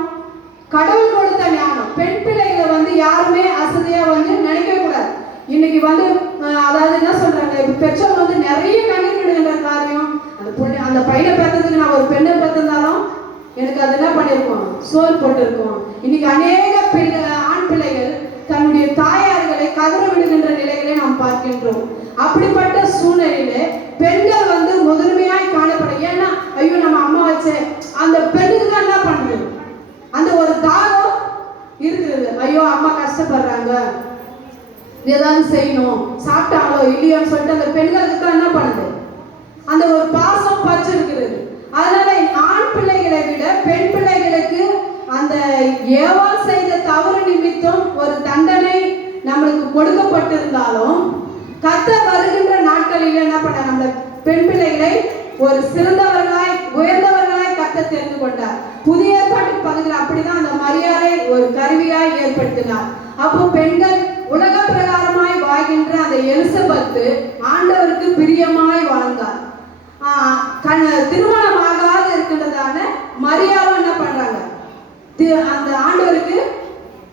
கடவுள் கொடுத்த ஞானம். பெண் பிள்ளைகளை வந்து யாருமே அசதியா வந்து நினைக்கவே கூடாது. இன்னைக்கு வந்து அதாவது என்ன சொல்றாங்க, இப்ப பெற்றோர் வந்து நிறைய கண்ணீர் விடுகின்ற காரியம், அந்த பையனை பார்த்ததுக்கு நான் ஒரு பெண்ணை பார்த்திருந்தாலும் எனக்கு அது என்ன பண்ணிருக்கோம், சோறு போட்டிருக்கோம். இன்னைக்கு அநேக ஆண் பிள்ளைகள் தன்னுடைய தாயார்களை கதற விடுகின்ற நிலைகளை நாம் பார்க்கின்றோம். அப்படிப்பட்ட சூழ்நிலையில பெண்கள் வந்து முதன்மையாய் காணப்படும். ஏன்னா ஐயோ நம்ம அம்மா வச்ச அந்த பெண்ணுக்கு தான் என்ன பண்ணுது, அந்த ஒரு தாகம் இருக்குது. ஐயோ அம்மா கஷ்டப்படுறாங்க, ஏதாவது செய்யணும், சாப்பிட்டாங்களோ இல்லையோன்னு சொல்லிட்டு அந்த பெண்களுக்கு தான் என்ன பண்ணுது, அந்த ஒரு பாசம் பச்சு இருக்கிறது. அதனால ஆண் பிள்ளைகளை விட பெண் பிள்ளைகளுக்கு அந்த ஏவாள் செய்த தவறு நிமித்தம் ஒரு தண்டனை நம்மளுக்கு கொடுக்கப்பட்டிருந்தாலும், கர்த்தர் வருகின்ற நாட்களில் என்ன பண்ண, நம்ம பெண் பிள்ளைகளை ஒரு சிறந்தவர்களாய் உயர்ந்தவர்களாய் கர்த்தர் தெரிந்து கொண்டார். புதிய ஏற்பாட்டு பகுதியில் அப்படிதான் அந்த மரியாதை ஒரு கருவியாய் ஏற்படுத்தினார். அப்போ பெண்கள் உலக பிரகாரமாய் வாழ்கின்ற அந்த எலிசபெத்து ஆண்டவருக்கு பிரியமாய் வாழ்ந்தார். திருமணமாகாத இருக்கின்றதான மரியாதை என்ன பண்றாங்க, அந்த ஆண்டவருக்கு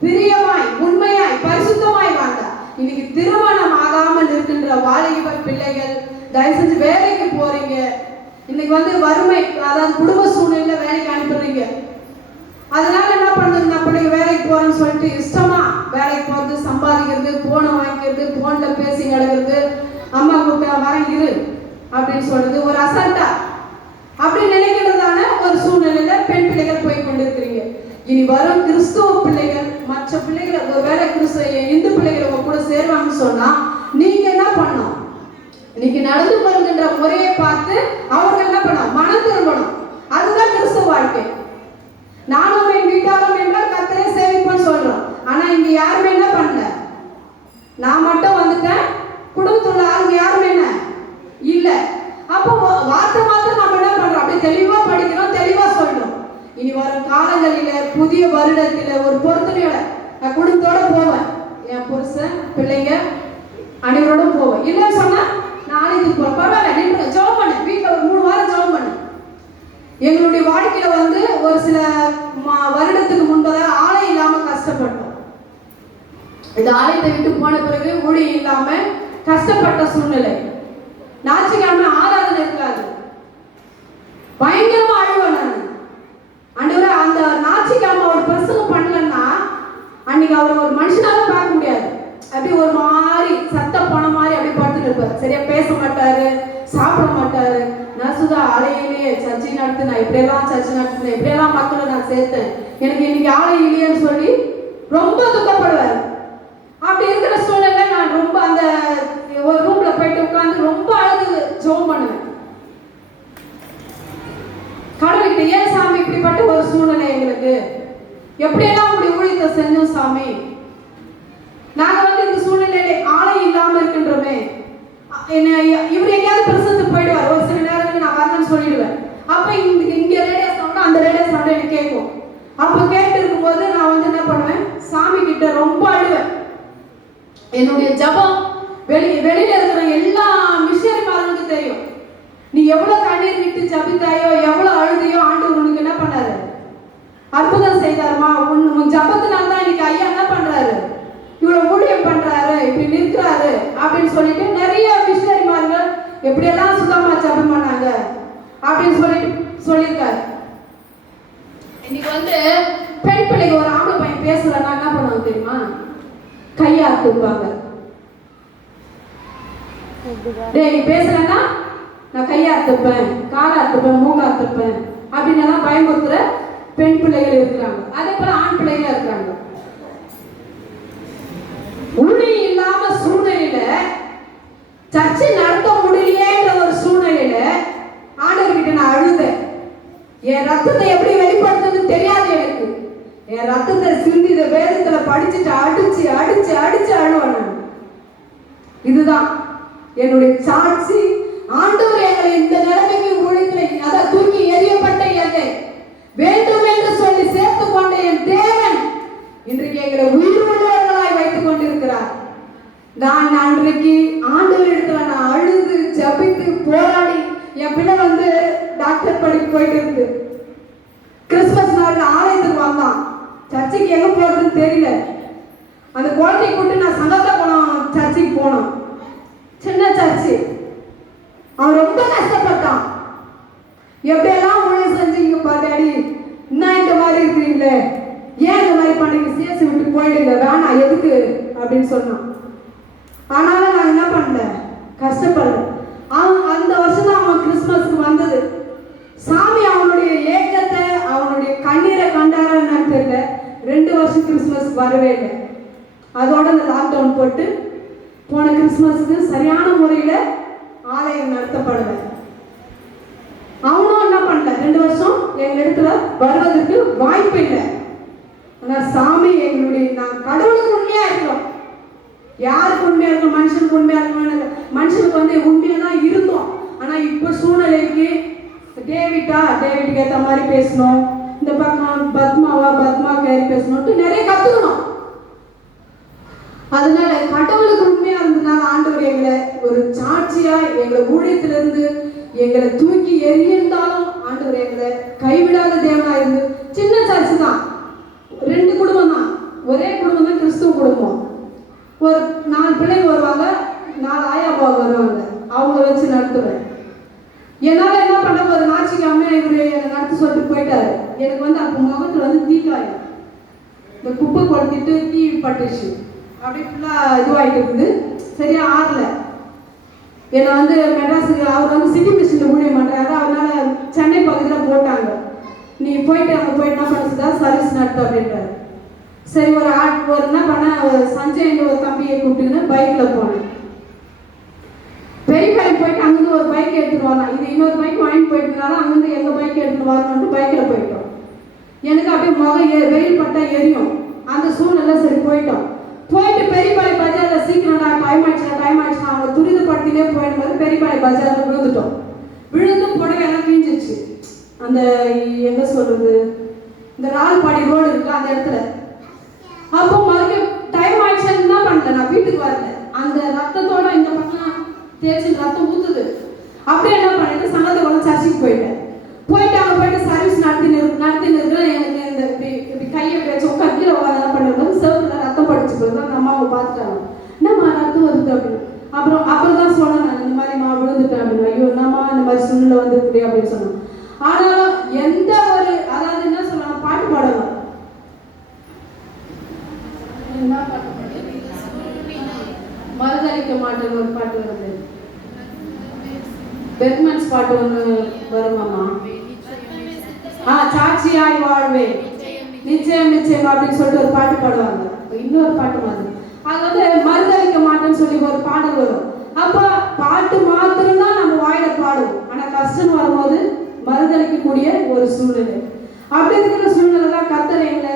பிரியமாய் உண்மையாய் பரிசுத்தமாய் வாழ்ந்தார். இன்னைக்கு திருமணம் ஆகாமல் இருக்கின்ற வாலிப பிள்ளைகள் தயவு செஞ்சு வேலைக்கு போறீங்க, இன்னைக்கு வந்து வறுமை அதாவது குடும்ப சூழ்நிலையில வேலைக்கு அனுப்புறீங்க. அதனால என்ன பண்ணுறது, நான் பிள்ளைங்க வேலைக்கு போறேன்னு சொல்லிட்டு இஷ்டமா வேலைக்கு போறது, சம்பாதிக்கிறது, போனை வாங்கிக்கிறது, போன்ல பேசி கிடக்கிறது, அம்மா கூப்பிட்டா வரேன் இரு அப்படின்னு சொல்றது ஒரு அசால்ட்டா அப்படி நினைக்கிறதான ஒரு சூழ்நிலையில பெண் பிள்ளைகள் போய் கொண்டிருக்கிறீங்க. இனி வரும் கிறிஸ்துவ பிள்ளைகள் மற்ற பிள்ளைகளை ஒரு வேலை இந்து பிள்ளைகள் உங்க கூட சேருவாங்கன்னு சொன்னா நீங்க என்ன பண்ணணும், இன்னைக்கு நடந்து வருகின்ற முறையை பார்த்து அவர்கள் என்ன பண்ணணும், மனம் திரும்பணும். அதுதான் கிறிஸ்துவ வாழ்க்கை. நானும் என் வீட்டாலும் வார்த்தை மாத்திரம் நம்ம என்ன பண்றோம், அப்படியே தெளிவா படிக்கிறோம், தெளிவா சொல்லணும். இனி வரும் காலங்களில புதிய வருடத்தில ஒரு பொருத்தனையோட நான் குடும்பத்தோட போவேன், என் புருஷன் பிள்ளைங்க அனைவரோட போவேன். இல்லைன்னு சொன்னா நான் ஆலயத்துக்கு போறேன், பரவாயில்ல நின்று ஜெபம் பண்ணு, வீட்டில் ஒரு 3 வாரம் ஜெபம் பண்ணு. எங்களுடைய வாழ்க்கையில வந்து ஒரு சில வருடத்துக்கு முன்பதாக ஆலயம் இல்லாம கஷ்டப்பட்டோம். இந்த ஆலயத்தை விட்டு போன பிறகு ஊழியம் இல்லாம கஷ்டப்பட்ட சூழ்நிலை. ஞாயிற்றுக்கிழமை ஆராதனை இருக்காது, பயங்கரமா அழுவேன் நான். ஆண்டவரே, அந்த ஞாயிற்றுக்கிழமை அவர் பிரசங்கம் பண்ணலன்னா அன்னைக்கு அவர் ஒரு மனுஷனால பார்க்க முடியாது. அப்படி ஒரு மாதிரி சத்தம் போன மாதிரி அப்படியே படுத்துட்டு இருப்பார். சரியா பேச மாட்டாரு, சாப்பிட மாட்டாரு. நான் சுதா ஆலயிலேயே சர்ச்சை நடத்தினேன், இப்படியெல்லாம் சர்ச்சை நடத்தினேன், இப்படியெல்லாம் மக்களை நான் சேர்த்தேன், எனக்கு இன்னைக்கு ஆலயம் இல்லையேன்னு சொல்லி ரொம்ப துக்கப்படுவார். அப்படி இருக்கிற சூழ்நிலை நான் ரொம்ப அந்த ஒரு ரூம்ல போயிட்டு உட்காந்து ரொம்ப அழுது ஜெபம் பண்ணுவேன். கடவுள்கிட்ட, ஏன் சாமி இப்படிப்பட்ட ஒரு சூழ்நிலை எங்களுக்கு, எப்படியெல்லாம் உங்களுடைய ஊழியத்தை செஞ்சோம் சாமி, நாங்க வந்து இந்த சூழ்நிலையில ஆலயம் இல்லாம இருக்கின்றோமே. இவர் எங்கேயாவது பிரசத்துக்கு போயிடுவார், ஒரு சில நேரங்கள் நான் வரணும்னு சொல்லிடுவேன். அப்ப இங்க ரேடியோ சவுண்ட் அந்த ரேடியோ சவுண்ட் எனக்கு கேட்கும். அப்ப கேட்டு இருக்கும்போது நான் வந்து என்ன பண்ணுவேன், சாமி கிட்ட ரொம்ப அழுவேன். என்னுடைய ஜபம் வெளியில இருக்கிற எல்லா மிஷனரிமார்களுக்கும் தெரியும். நீ எவ்வளவு கண்ணீர் விட்டு ஜபித்தாயோ, எவ்வளவு அழுதையோ, ஆண்டவர் உனக்கு என்ன பண்ணாரு, அற்புதம் செய்தாருமா. உன் ஜபத்தினால தான் இன்னைக்கு ஐயா என்ன பண்றாரு, இவ்வளவு ஊழியம் பண்றாரு, இப்படி நிற்கிறாரு அப்படின்னு சொல்லிட்டு நிறைய மிஷனரிமார்கள் எப்படியெல்லாம் சுத்தமா ஜபம் பண்ணாங்க அப்படின்னு சொல்லியிருக்காரு. இன்னைக்கு வந்து பெண் பிள்ளைங்க ஒரு ஆம்பளை பையன் பேசலன்னா என்ன பண்ணுவாங்க தெரியுமா, கையாத்துப்பாங்க. டேய், நீ பேசலன்னா நான் கையாத்துப்பேன், காலாத்துப்பேன், மூக்காத்துப்பேன் அப்படின்னு எல்லாம் பயமுறுத்துற பெண் பிள்ளைகள் இருக்கிறாங்க. அதே போல ஆண் பிள்ளைகள் இருக்கிறாங்க. ஊழியம் இல்லாம சூழ்நிலையில சர்ச்சை நடத்த முடியலையேன்ற ஒரு சூழ்நிலையில ஆண்டவர்கிட்ட நான் அழுதேன். என் ரத்தத்தை எப்படி வெளிப்படுத்துன்னு தெரியாது எனக்கு. என் ரத்தத்தை சிந்தி வேதத்துல படிச்சுட்டு அடிச்சு அடிச்சு அடிச்சு அழுவேன் நான். இதுதான் என்னுடைய சாட்சி. ஆண்டவர் எங்களை இந்த நிலைமைக்கு ஊழியத்துல அதான் தூக்கி எறியப்பட்ட என்னை வேண்டும் என்று சொல்லி சேர்த்து கொண்ட என் தேவன் இன்றைக்கு எங்களை உயிர் உள்ளவர்களாய் வைத்துக் கொண்டிருக்கிறார். நான் அன்றைக்கு ஆண்டவர் இடத்துல நான் அழுது ஜபித்து போராடி, என் பிள்ளை வந்து டாக்டர் படிக்க போயிட்டு இருக்கு. கிறிஸ்துமஸ் நாள் ஆலயத்துக்கு வந்தான். சர்ச்சைக்கு எங்க போறதுன்னு தெரியல. அந்த குழந்தைய கூட்டு நான் சங்கத்த போனோம், சர்ச்சைக்கு போனோம், சின்ன சர்ச்சு. அவன் ரொம்ப கஷ்டப்பட்டான். எப்படியெல்லாம் ஊழியம் செஞ்சீங்க பாட்டாடி, இன்னும் இந்த மாதிரி இருக்கிறீங்களே, ஏன் இந்த மாதிரி பண்ணீங்க, சேர்த்து விட்டு போயிடுங்க, வேணாம் எதுக்கு அப்படின்னு சொன்னான். ஆனாலும் நான் என்ன பண்ணல, கஷ்டப்படல. அந்த வருஷம் தான் அவன் கிறிஸ்துமஸ்க்கு வந்தது. சாமி அவனுடைய ஏக்கத்தை அவனுடைய கண்ணீரை கண்டாரா என்னன்னு தெரியல. 2 வருஷம் கிறிஸ்துமஸ் வரவே இல்லை. அதோட அந்த லாக்டவுன் போட்டு போன கிறிஸ்துமஸ்க்கு சரியான முறையில ஆலயம் நடத்தப்படல. அவனும் என்ன பண்ணல, 2 வருஷம் எங்க இடத்துல வருவதற்கு வாய்ப்பு இல்லை. ஆனா சாமி எங்களுடைய, நான் கடவுளுக்கு உண்மையா இருக்கிறோம். யாருக்கு உண்மையா இருக்கணும், மனுஷனுக்கு உண்மையா இருக்கணும். மனுஷனுக்கு வந்து உண்மையா தான் இருந்தோம். ஆனா இப்ப சூழ்நிலைக்கு டேவிட்டுக்கு ஏற்ற மாதிரி பேசணும், இந்த பக்கம் பத்மா கேரி பேசணும்ட்டு நிறைய கத்துக்கணும். அதனால கடவுளுக்கு உண்மையா இருந்ததுனால ஆண்டவர் எங்களை ஒரு சாட்சியா எங்களை ஊழியத்திலிருந்து எங்களை தூக்கி எறிந்தாலும் ஆண்டவர் எங்களை கைவிடாத தேவனா இருந்து, சின்ன சர்ச்சு தான், 2 குடும்பம் தான், ஒரே குடும்பம் தான், கிறிஸ்துவ குடும்பம். ஒரு 4 பிள்ளைங்க வருவாங்க, 4 ஆயாப்பா வருவாங்க, அவங்கள வச்சு நடத்துவேன். என்னால என்ன பண்ண, ஒரு ஞாயிற்றுக்கிழமை இவரு நடத்த சொல்லிட்டு போயிட்டாரு. எனக்கு வந்து அப்போ முகத்துல வந்து தீக்காயம், இந்த குப்பை கொளுத்திட்டு தீ பட்டுச்சு, அப்படி ஃபுல்லா இதுவாயிட்டு இருக்குது, சரியா ஆறல. என்னை வந்து மெட்ராஸுக்கு, அவர் வந்து சிட்டி மிஷினில் ஊழியம் பண்ணுறாரு, அதனால சென்னை பகுதியில் போட்டாங்க. நீ போயிட்டு அங்கே போயிட்டு என்ன பண்ணுறதா சர்வீஸ் நடத்து அப்படின்றாரு. சரி, ஒரு என்ன பண்ண, சஞ்சய் ஒரு தம்பியை கூப்பிட்டுன்னு பைக்கில் போனேன். பெரிய பைக் போயிட்டு அங்கேருந்து ஒரு பைக் எடுத்துட்டு வரலாம், இது இன்னொரு பைக் வாங்கிட்டு போயிட்டுனாலும் அங்கேருந்து எங்கள் பைக் எடுத்துட்டு வரணும்னு பைக்கில் போயிட்டோம். எனக்கு அப்படியே முகம் வெயில் பட்டா எரியும். அந்த சூழ்நிலை சரி போயிட்டோம். போயிட்டு பெரியபாளைய பஜாரில் சீக்கிரம் டைம் ஆயிடுச்சுனா அவங்க துரிதப்படுத்தினே போயிடும்போது பெரியபாளைய பஜாரில் விழுந்துட்டோம். விழுந்து அந்த எங்க சொல்றது, இந்த ரால்பாடி ரோடு இருக்கு அந்த இடத்துல. அப்போ மறுபடியும் டைம் ஆயிடுச்சுன்னு தான் பண்ணல, நான் வீட்டுக்கு வரல. அந்த ரத்தத்தோட இந்த பக்கம் தேய்ச்சி ரத்தம் ஊத்துது. அப்படியே என்ன பண்ணிட்டு சங்கத்தை கூட சர்ச்சுக்கு போயிட்டு அங்கே போயிட்டு சர்வீஸ் நடத்தின்னு இருக்கிறேன். எனக்கு இந்த இப்படி கையை வச்சு உட்காந்து கீழே உட்காந்து பண்ணுறது செவத்துல ரத்தம் படிச்சு போயிருந்தா அந்த அம்மாவை பார்த்துட்டாங்க. என்னம்மா ரத்தம் வருது அப்படின்னு. அப்புறம் தான் சொன்னேன், நான் இந்த மாதிரி மா விழுந்துட்டேன் அப்படின்னு. ஐயோ என்னம்மா இந்த மாதிரி சூழ்நிலை வந்துருக்கு அப்படின்னு சொன்னேன். ஆனாலும் எந்த ஒரு அதாவது என்ன சொல்லலாம், பாட்டு பாடலாம். என்ன பாட்டு மறுதளிக்க மாட்டேன் ஒரு பாட்டு வருது, பெர்மன்ஸ் பாட்டு ஒன்று வருமாமா. சாட்சியாய் வாழ்வேன் நிச்சயம் நிச்சயம் அப்படின்னு சொல்லிட்டு ஒரு பாட்டு பாடுவாங்க. இன்னொரு பாட்டு மாதிரி அது வந்து மறுதளிக்க மாட்டேன்னு சொல்லி ஒரு பாடல் வரும். அப்ப பாட்டு மாத்திரம்தான் நம்ம வாயில பாடுவோம். ஆனா கஷ்டம் வரும்போது மறுதளிக்கக்கூடிய ஒரு சூழ்நிலை. அப்படி இருக்கிற சூழ்நிலை தான் கர்த்தர் எங்களை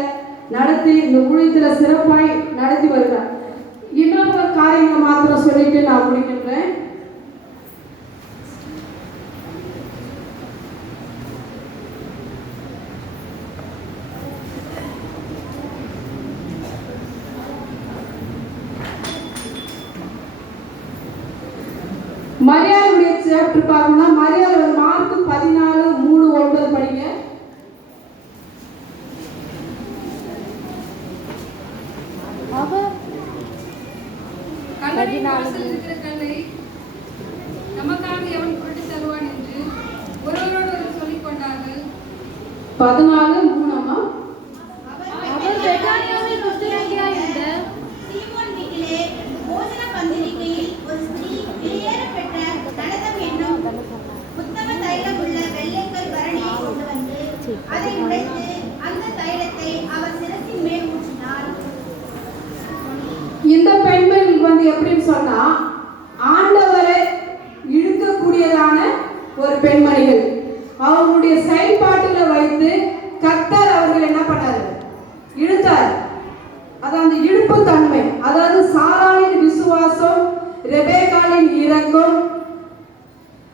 நடத்தி இந்த ஊழியத்துல சிறப்பாய் நடத்தி வருகிறார். இன்னொரு ஒரு காரியங்களை மாத்திரம் சொல்லிட்டு நான் முடிக்கின்றேன். மரியாளுடைய சாப்டர் பார்க்கணும்னா மரியாள் மார்க் 14:3-9 படிங்க. நமக்காக எவன் புரட்டி தருவான் என்று ஒருவரோடு சொல்லிக் கொண்டார்கள். 14:3 அவர் பெத்தானியாவில் குஷ்டரோகியாயிருந்த சீமோன் வீட்டிலே போஜன பந்திரிகையில் ஒரு ஸ்திரீ வெளியேறப்பெற்ற தனதம் என்னும் உத்தம தைலமுள்ள வெள்ளைக்கல் பரணியை கொண்டு வந்து அதை உடைத்து அந்த தைலத்தை அவர் சிரசின் மேல் ஊற்றினார். இந்த பெண்கள் வந்து எப்படின்னு சொன்னா ஆண்டவரை இழுக்கக்கூடியதான ஒரு பெண்மணிகள். அவங்களுடைய செயல்பாட்டுல வைத்து கர்த்தர் அவர்கள் என்ன பண்ணாரு, இழுத்தார். அது அந்த இழுப்பு தன்மை, அதாவது சாராளின் விசுவாசம், ரெபேக்காளின் இரக்கம்,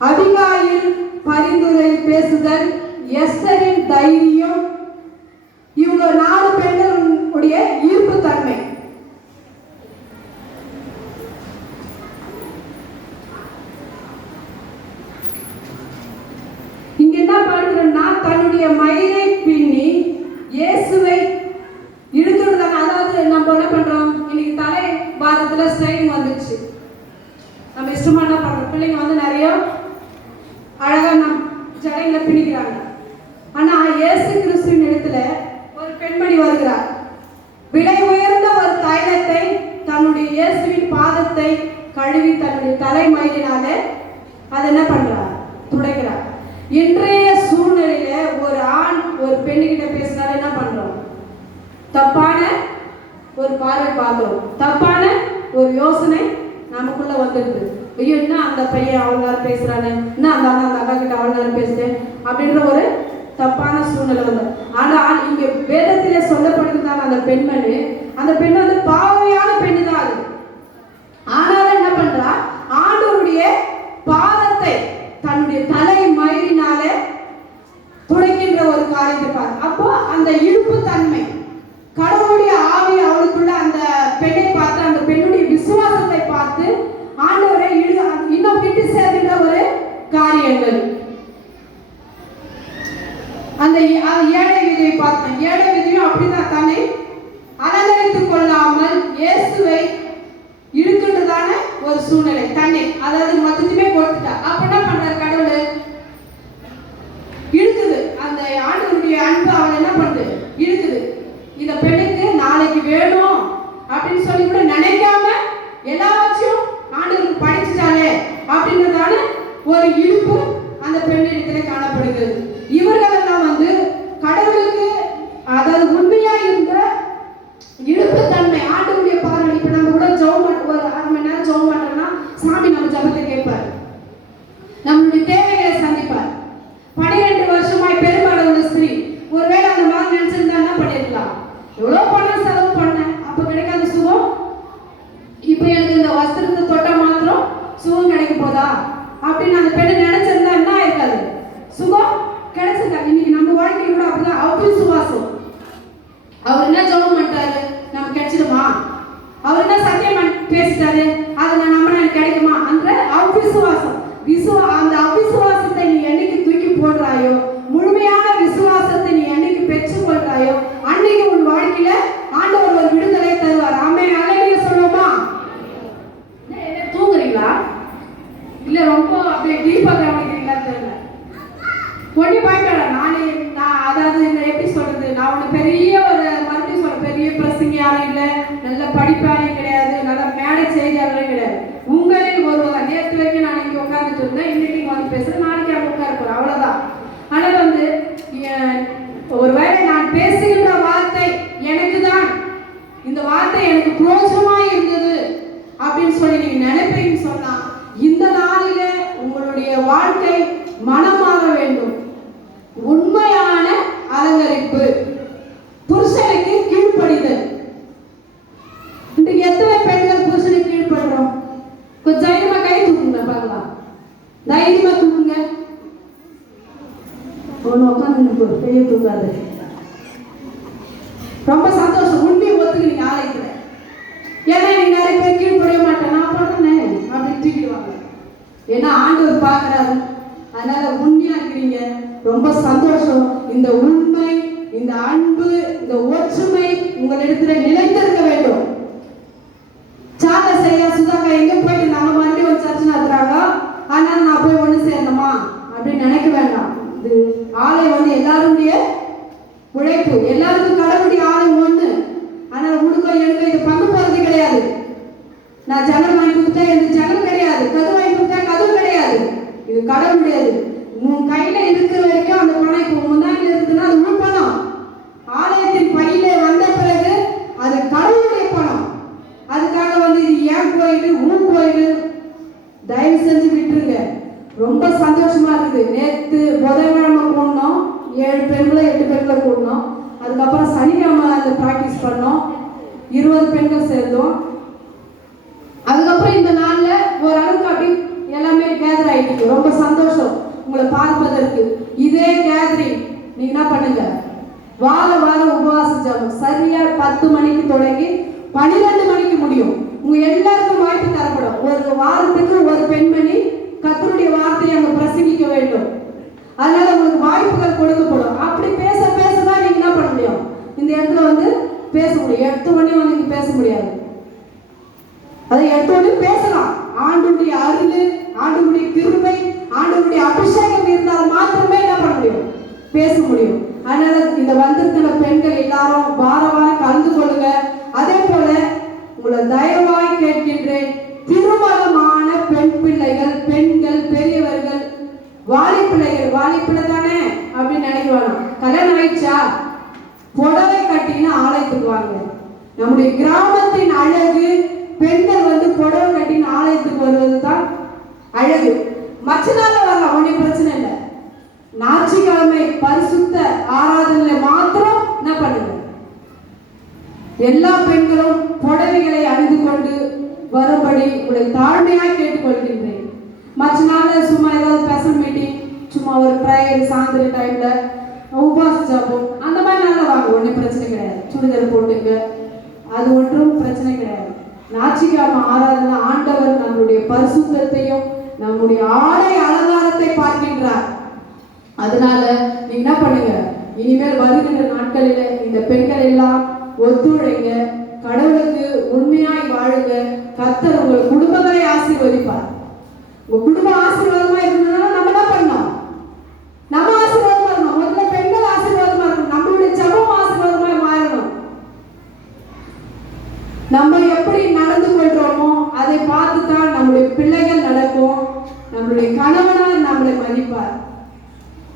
அபிகாயில் பரிந்துரை பேசுதல், எஸ்தரின் தைரியம், இவங்க 4 பெண்களுடைய ஈர்ப்பு தன்மை. இங்க என்ன பண்றோம்னா தன்னுடைய மயிரை பின்னி இயேசுவை இழுத்துடுறாங்க. அதாவது நம்ம என்ன பண்றோம், இன்னைக்கு தலை பாரத்துல ஸ்டைலிங் வந்துச்சு. நம்ம இஷ்டமா என்ன பண்றோம், பிள்ளைங்க வந்து நிறைய அழகா நம் ஜடைகளை பிணிக்கிறாங்க. ஆனா இயேசு கிறிஸ்துவின் இடத்துல ஒரு பெண்மணி வருகிறார். விலை உயர்ந்த ஒரு தைலத்தை தன்னுடைய இயேசுவின் பாதத்தை கழுவி தன்னுடைய தலை மயிரினாலே அதை என்ன பண்றார், துடைக்கிறார். இன்றைய சூழ்நிலையில ஒரு ஆண் ஒரு பெண்ணுகிட்ட பேசினாலும் என்ன பண்றோம், தப்பான ஒரு பார்வை பார்க்கிறோம், தப்பான ஒரு யோசனை நமக்குள்ள வந்துடுது. ஐயோ என்ன அந்த பையன் அவ்வளோ நேரம் பேசுறானே, என்ன அந்த அக்கா கிட்ட அவ்வளோ நேரம் பேசுறேன் அப்படின்ற ஒரு தப்பான சூழ்நிலை வந்து. ஆனால் இங்க வேதத்திலே சொல்லப்படுகிறதான அந்த பெண்மணி, அந்த பெண் வந்து பாவையான பெண்ணு தான். அது ஆனாலும் என்ன பண்றா, ஆண்டவருடைய பாதத்தை தன்னுடைய தலை மயிரினாலே துடைக்கின்ற ஒரு காரியத்தை பாரு. அப்போ அந்த இழுப்பு தன்மை, கடவுளுடைய ஆவி அவளுக்குள்ள அந்த பெண்ணை பார்த்து, அந்த பெண்ணுடைய விசுவாசத்தை பார்த்து ஆண்டவரை இன்னும் விட்டு சேர்க்கின்ற ஒரு காரியங்கள். அந்த ஏழை விதியை பார்த்தேன். ஏழை விதியும் அப்படிதான் தன்னை அலங்கரித்துக் கொள்ளாமல் இயேசுவை இழுக்கின்றதான ஒரு சூழ்நிலை. தன்னை அதாவது மொத்தத்துமே கொடுத்துட்டா. அப்ப என்ன பண்றாரு கடவுள், இழுக்குது. அந்த ஆண்டவருடைய அன்பு அவன் என்ன பண்ணுது, இழுக்குது. இந்த பெண்ணுக்கு நாளைக்கு வேணும் அப்படின்னு சொல்லி கூட நினைக்காம எல்லாவற்றையும் ஆண்டவருக்கு படிச்சுட்டாலே அப்படின்றதான ஒரு இழுப்பு அந்த பெண்ணிடத்துல காணப்படுகிறது. இவர்கள் எல்லாம் வந்து கடவுளுக்கு அதாவது உண்மையா இருந்த இழுப்பு தன்மை, ஆண்டவருடைய பார்வை. இப்ப நம்ம கூட ஜெபம் ஒரு 1/2 மணி நேரம் ஜெபம் பண்றோம்னா சாமி நம்ம ஜெபத்தை கேட்பார், நம்மளுடைய தேவைகளை சந்திப்பார். 12 வருஷமாய் பெரும்பாலான ஸ்திரீ ஒருவேளை அந்த ஒண்டி பாயிட்டோட நான் அதாவது என்ன எப்படி சொல்றது, நான் ஒன்று பெரிய ஒரு மறுபடியும் சொல்ல பெரிய பிரசங்க யாரும் இல்லை, நல்ல படிப்பாளையும் கிடையாது, நல்ல மேடை செய்தியாளரும் கிடையாது. உங்களில் ஒருவர் நேற்று வரைக்கும் நான் இங்கே உட்காந்துட்டு இருந்தேன், இன்னைக்கு வந்து பேசுறேன், நாளைக்கு அங்கே உட்கார போறேன், அவ்வளவுதான். ஆனால் வந்து ஒருவேளை நான் பேசுகின்ற வார்த்தை எனக்கு தான், இந்த வார்த்தை எனக்கு புரோஜனமா இருந்தது அப்படின்னு சொல்லி நீங்க நினைப்பீங்கன்னு சொன்னா, இந்த நாளில உங்களுடைய வாழ்க்கை மனமாற வேண்டும். உண்மையான அலங்கரிப்பு, புருஷனுக்கு கீழ்ப்படிதல். இன்றைக்கு எத்தனை பெண்கள் புருஷனுக்கு கீழ்ப்படுறோம்? கொஞ்சம் தைரியமா கை தூக்குங்க பார்க்கலாம், தைரியமா தூக்குங்க. ஒன்று உட்காந்து கையை தூக்காது. ரொம்ப சந்தோஷம், உண்மையை ஒத்துக்கிறீங்க ஆலயத்துல. ஏன்னா நீங்க நிறைய பேர் கீழ்ப்படிய மாட்டேன், நான் பண்ணுறேன் அப்படின்னு தூக்கிடுவாங்க. ஏன்னா ஆண்டவர் பார்க்குறாரு, அதனால உண்மையா இருக்கிறீங்க, ரொம்ப சந்தோஷம். இந்த உண்மை, இந்த அன்பு, இந்த ஒற்றுமை உங்களிடத்துல நிலைத்திருக்க வேண்டும். சார்லஸ் ஐயா சுதாகர் எங்க போயிட்டு நாங்க மறுபடியும் ஒரு சர்ச்சை நடத்துறாங்க, அதனால நான் போய் ஒண்ணு சேரணுமா அப்படின்னு நினைக்க வேண்டாம். இது ஆலயம் வந்து எல்லாருடைய உழைப்பு, எல்லாருக்கும் கடவுளுடைய ஆலயம் ஒண்ணு. அதனால உடுக்க எடுக்க இது பங்கு போறது கிடையாது. நான் ஜன்னல் வாங்கி கொடுத்தா எனக்கு ஜன்னல் கிடையாது, கதவு வாங்கி கொடுத்தா கதவு கிடையாது. இது கடவுளுடையது. உன் கையில இருக்கிற வரைக்கும் அந்த பணம் இப்போ முன்னாடி இருக்குதுன்னா அது உன் பணம். ஆலயத்தின் பையில வந்த பிறகு அது கடவுளுடைய பணம். அதுக்காக வந்து இது ஏன் கோயில் உன் கோயில் தயவு செஞ்சு விட்டுருங்க. ரொம்ப சந்தோஷமா இருக்குது. நேற்று புதன்கிழமை கூடணும், 7 பெண்களை 8 பெண்களை கூடணும். அதுக்கப்புறம் சனிக்கிழமை அந்த ப்ராக்டிஸ் பண்ணோம், 20 பெண்கள் சேர்ந்தோம். அதுக்கப்புறம் இந்த நாள்ல ஓரளவுக்கு அப்படி எல்லாமே கேதர் ஆயிட்டீங்க. ரொம்ப சந்தோஷம் உங்களை பார்ப்பதற்கு. இதே கேதரிங் நீங்க என்ன பண்ணுங்க, வாரம் உபவாச ஜெபம் சரியா 10 மணிக்கு தொடங்கி 12 மணிக்கு முடியும். உங்க எல்லாருக்கும் வாய்ப்பு தரப்படும். ஒரு வாரத்துக்கு ஒரு பெண்மணி கர்த்தருடைய வார்த்தையை அங்க பிரசங்கிக்க வேண்டும். அதனால உங்களுக்கு வாய்ப்புகள் கொடுக்கப்படும். அப்படி பேச பேசதான் நீங்க என்ன பண்ண முடியும், இந்த இடத்துல வந்து பேச முடியும். 8 மணி வந்து நீங்க பேச முடியாது. அதை 8 மணி பேசலாம். ஆண்டவருடைய அருள், ஆண்டவருடைய கிருபை, ஆண்டவருடைய அபிஷேகம் இருந்தால் மாத்திரமே என்ன பண்ண முடியும், பேச முடியும். அதனால இந்த வந்திருக்கிற பெண்கள் எல்லாரும் வாரம் கலந்து கொள்ளுங்க. அதே போல உங்களை தயவாய் கேட்கின்றேன், திருமணமான பெண் பிள்ளைகள், பெண்கள், பெரியவர்கள், வாலிப்பிள்ளைகள், வாலிப்பிள்ளை தானே அப்படின்னு நினைக்குவாங்க. கல்யாணம் ஆயிடுச்சா புடவை கட்டின்னு ஆலயத்துக்கு வாங்க. நம்முடைய கிராமத்தின் அழகு பெண்கள் வந்து புடவை கட்டின்னு ஆலயத்துக்கு வருவது தான் அழகு. மற்ற நாள்ல வரலாம், ஒன்றும் பிரச்சனை இல்லை. ஞாயிற்றுக்கிழமை பரிசுத்த ஆராதனையில மாத்திரம் என்ன பண்ணுங்க, எல்லா பெண்களும் புடவைகளை அணிந்து கொண்டு வரும்படி உங்களை தாழ்மையாக கேட்டுக்கொள்கின்றேன். மற்ற நாள்ல சும்மா ஏதாவது ஸ்பெஷல் மீட்டிங், சும்மா ஒரு ப்ரேயர், சாயந்தர டைம்ல உபவாச ஜெபம், அந்த மாதிரி நாள்ல வாங்க, ஒன்றும் பிரச்சனை கிடையாது. சுடிதார் போட்டுங்க, அது ஒன்றும் பிரச்சனை கிடையாது. ஞாயிற்றுக்கிழமை ஆராதனை ஆண்டவர் நம்மளுடைய பரிசுத்தத்தையும் நம்முடைய ஆடை அலங்காரத்தை பார்க்கின்றார். அதனால நீங்க என்ன பண்ணுங்க, இனிமேல் வருகின்ற நாட்களில இந்த பெண்கள் எல்லாம் ஒத்துழைங்க, கடவுளுக்கு உண்மையாய் வாழுங்க. கர்த்தர் உங்கள் குடும்பங்களை ஆசீர்வதிப்பார். உங்க குடும்பம் ஆசீர்வாதமா இருக்கணும்னா நம்ம என்ன பண்ணணும், நம்ம ஆசீர்வாதமா இருக்கணும். முதல்ல பெண்கள் ஆசீர்வாதமா இருக்கணும், நம்மளுடைய ஜெபம் ஆசீர்வாதமா மாறணும். நம்ம எப்படி நடந்து கொள்றோமோ அதை பார்த்து தான் நம்முடைய பிள்ளைகள் நடக்கும். நம்மளுடைய கணவனார் நம்மளை மதிப்பார்.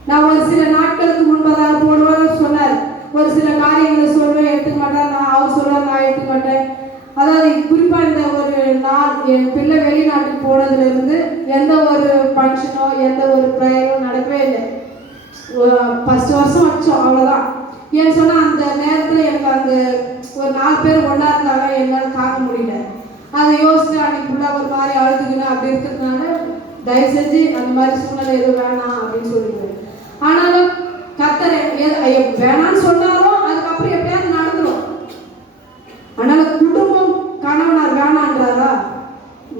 நான் ஒரு சில நாட்களுக்கு முன்பதாக போடுவார் சொன்னார், ஒரு சில காரியங்களை சொல்வேன், எடுத்துக்க மாட்டேன். நான் அவர் சொல்லுவார், நான் எடுத்துக்க மாட்டேன். அதாவது குறிப்பா இந்த ஒரு நாள் என் பிள்ளை வெளிநாட்டுக்கு போனதுல இருந்து எந்த ஒரு ஃபங்க்ஷனோ எந்த ஒரு ப்ரேயரோ நடக்கவே இல்லை. 1 வருஷம் வச்சோம், அவ்வளவுதான். ஏன்னு சொன்னா அந்த நேரத்துல எனக்கு அந்த ஒரு 4 பேர் ஒன்னா இருந்தாங்க, என்னால தாங்க முடியல. அதை யோசிச்சு அன்னைக்கு ஃபுல்லா ஒரு மாதிரி அழுதுக்கணும். அப்படி இருக்கிறதுனால தயவு செஞ்சு அந்த மாதிரி சூழ்நிலை எதுவும் வேணாம் அப்படின்னு சொல்லிடுவேன். ஆனாலும் கர்த்தரை வேணான்னு சொன்னாலும் அதுக்கப்புறம் எப்படியாவது நடந்துடும். அதனால குடும்பம் கணவனார் வேணான்றாரா,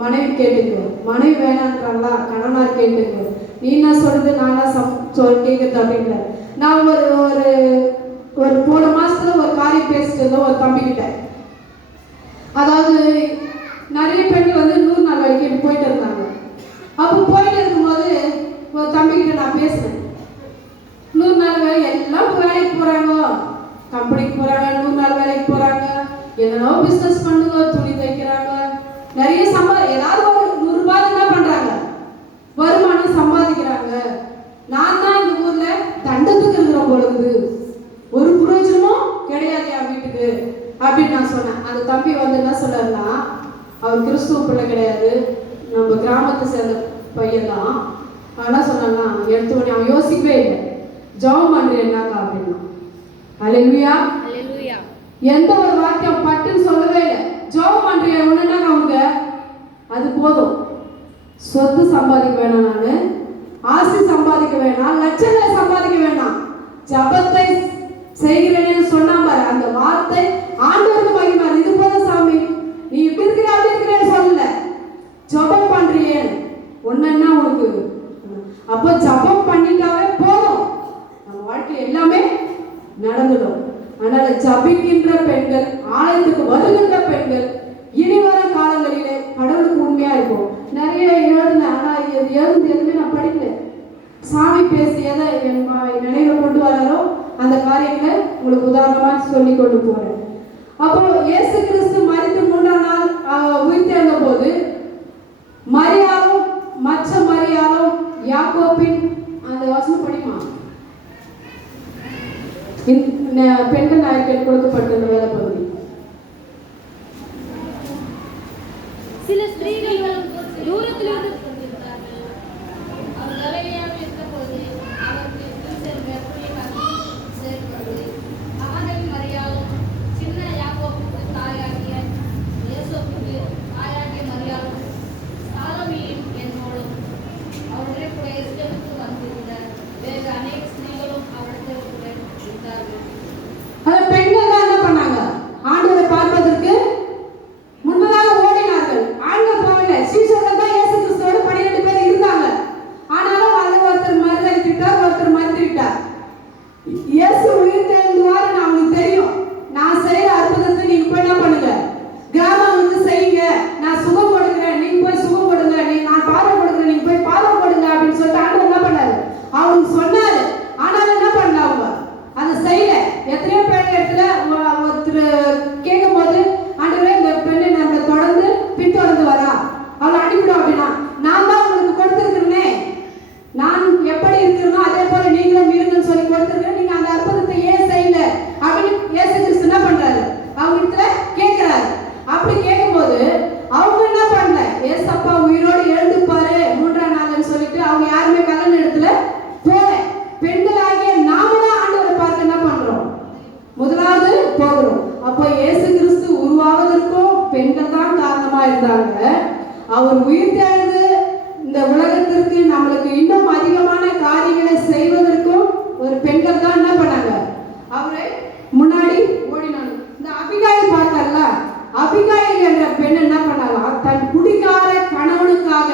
மனைவி கேட்டுக்கு. மனைவி வேணான்றாங்களா, கணவனார் கேட்டுக்கு. நீ என்ன சொல்றது, நான் கேட்கறது அப்படின்ற. நான் ஒரு போன மாசத்துல ஒரு காரியம் பேசிட்டு இருந்தோம் ஒரு தம்பி கிட்ட. அதாவது நிறைய பெண்கள் வந்து 100 நாள் வரைக்கும் போயிட்டு இருந்தாங்க. அப்போ போயிட்டு இருக்கும்போது ஒரு தம்பி கிட்ட நான் பேசினேன். எல்லாம் வேலைக்கு போறாங்க, கம்பெனிக்கு போறாங்க, 100 நாள் வேலைக்கு போறாங்க, என்னென்னோ பிசினஸ் பண்ணுங்க, துணி தைக்கிறாங்க, நிறைய ஏதாவது ஒரு 100 ரூபாய் என்ன பண்றாங்க, வருமானம் சம்பாதிக்கிறாங்க. நான் தான் இந்த ஊர்ல தண்டத்துக்கு இருக்கிற பொழுது ஒரு பிரயோஜனமும் கிடையாது என் வீட்டுக்கு அப்படின்னு நான் சொன்னேன். அந்த தம்பி வந்து என்ன சொல்றாருன்னா, அவர் கிறிஸ்துவ பிள்ளை கிடையாது, நம்ம கிராமத்தை சேர்ந்த பையன் தான். ஆனா சொன்னா எடுத்த உடனே அவன் யோசிக்கவே இல்லை, ஜெபம் பண்றேன்னாக்கா அப்படின்னா. அல்லேலூயா. எந்த ஒரு வாக்கியம் பட்டுன்னு சொல்லவே இல்லை. ஜெபம் பண்றேன் ஒண்ணுன்னா அவங்க அது போதும். சொத்து சம்பாதிக்க வேணாம், நானு ஆஸ்தி சம்பாதிக்க வேணாம், லட்சங்களை சம்பாதிக்க வேணாம், ஜபத்தை செய்கிறேன்னு சொன்னா பாரு, அந்த வார்த்தை ஆண்டவருக்கு மகிமை. இது போதும் சாமி, நீ இப்படி இருக்கிற அப்படி இருக்கிறேன்னு சொல்லல, ஜபம் பண்றியே ஒன்னா உனக்கு. அப்போ ஜபம் பண்ணிட்டாவே போதும், நம்ம வாழ்க்கை எல்லாமே நடந்துடும். அதனால ஜபிக்கின்ற பெண்கள், ஆலயத்துக்கு வருகின்ற பெண்கள் இனி வரும் காலங்களிலே கடவுளுக்கு உண்மையா இருக்கும். நிறைய எழுதுன, ஆனா எதுவுமே நான் படிக்கல. சாமி பேசி எதை என் நினைவு கொண்டு வராரோ அந்த காரியங்களை உங்களுக்கு உதாரணமா சொல்லி கொண்டு போறேன். அப்போ இயேசு கிறிஸ்து மரித்து 3ஆம் நாள் உயிர்த்தெழுந்த போது மரியாளும் மற்ற மரியாளும் யாக்கோபின் அந்த வசனம் படிமா, பெண்கள் நாயக்கர் கொடுக்கப்பட்ட வேலை பகுதி. சில ஸ்திரீகள் தூரத்திலிருந்து கொண்டிருந்தார்கள். அவர் தலைமையாக இருந்தபோது அவருக்கு சேர்க்கப்பட்டது. அவர்கள் மரியாளும் சின்ன யாக்கோபுக்கு தாயாகிய யோசேப்புக்கு தாயாகிய மரியாளும் சாலமியின் என்னோடும் அவருடைய கூட எருசலேமுக்கு வந்திருந்த வேறு அநேக ஸ்திரீகளும் அவருடைய கூட இருந்தார்கள். அந்த பெண்கள் தான் என்ன பண்ணாங்க, ஆண்டவரை பார்ப்பதற்கு முன்பதாக ஓடினார்கள். ஆண்கள் போகல, சீஷர்கள் தான் இயேசு கிறிஸ்துவோட 12 பேர் இருந்தாங்க. ஆனாலும் அது ஒருத்தர் மறுதலித்தார், ஒருத்தர் மறுத்துவிட்டார். இயேசு உயிர்த்தெழுந்தார் நமக்கு தெரியும். நான் செய்யற அற்புதத்தை நீங்க போய் என்ன பண்ணுங்க, கிராமங்களுக்கு செய்யுங்க, நான் சுகம் கொடுக்கிறேன், நீங்க போய் சுகம் கொடுங்க, நான் பார்வை கொடுக்கிறேன், நீங்க போய் பார்வை கொடுங்க அப்படின்னு சொல்லிட்டு ஆண்டவர் என்ன பண்ணாரு, அவருக்கு சொன்னாரு. ஆனாலும் என்ன பண்ணாங்க, அதை செய்யல. எத்தனையோ பேர் இடத்துல ஒருத்தர் கேட்கும் போது, ஆண்டவரே இந்த பெண்ணை நம்மளை தொடர்ந்து பின்தொடர்ந்து வரா, அவளை அனுப்பிடும் அப்படின்னா, நான் தான் உங்களுக்கு கொடுத்துருக்கிறேனே, நான் எப்படி இருக்கிறனோ அதே போல நீங்களும் இருங்கன்னு சொல்லி கொடுத்துருக்கேன், நீங்க அந்த அற்புதத்தை ஏன் செய்யல அப்படின்னு இயேசு கிறிஸ்து என்ன பண்றாரு, அவங்க இடத்துல கேட்கிறாரு. அப்படி கேட்கும்போது அவங்க என்ன பண்ணல, ஏசப்பா உயிரோடு எழுந்துப்பாரு 3ஆம் நாள்னு சொல்லிட்டு அவங்க யாருமே கல்யாண இடத்துல போல. பெண்களாகிய நாமளும் ஆண்டவரை பார்த்து என்ன பண்றோம், முதலாவது போகிறோம். அப்போ இயேசு கிறிஸ்து உருவாவதற்கும் பெண்கள் தான் காரணமா இருந்தாங்க. அவர் உயிர்த்தெழுந்து இந்த உலகத்திற்கு நம்மளுக்கு இன்னும் அதிகமான காரியங்களை செய்வதற்கும் ஒரு பெண்கள் தான் என்ன பண்ணாங்க, அவரை முன்னாடி ஓடினாங்க. இந்த அபிகாயில் பார்த்தால, அபிகாயில் என்ற பெண் என்ன பண்ணாலும் தன் குடிகார கணவனுக்காக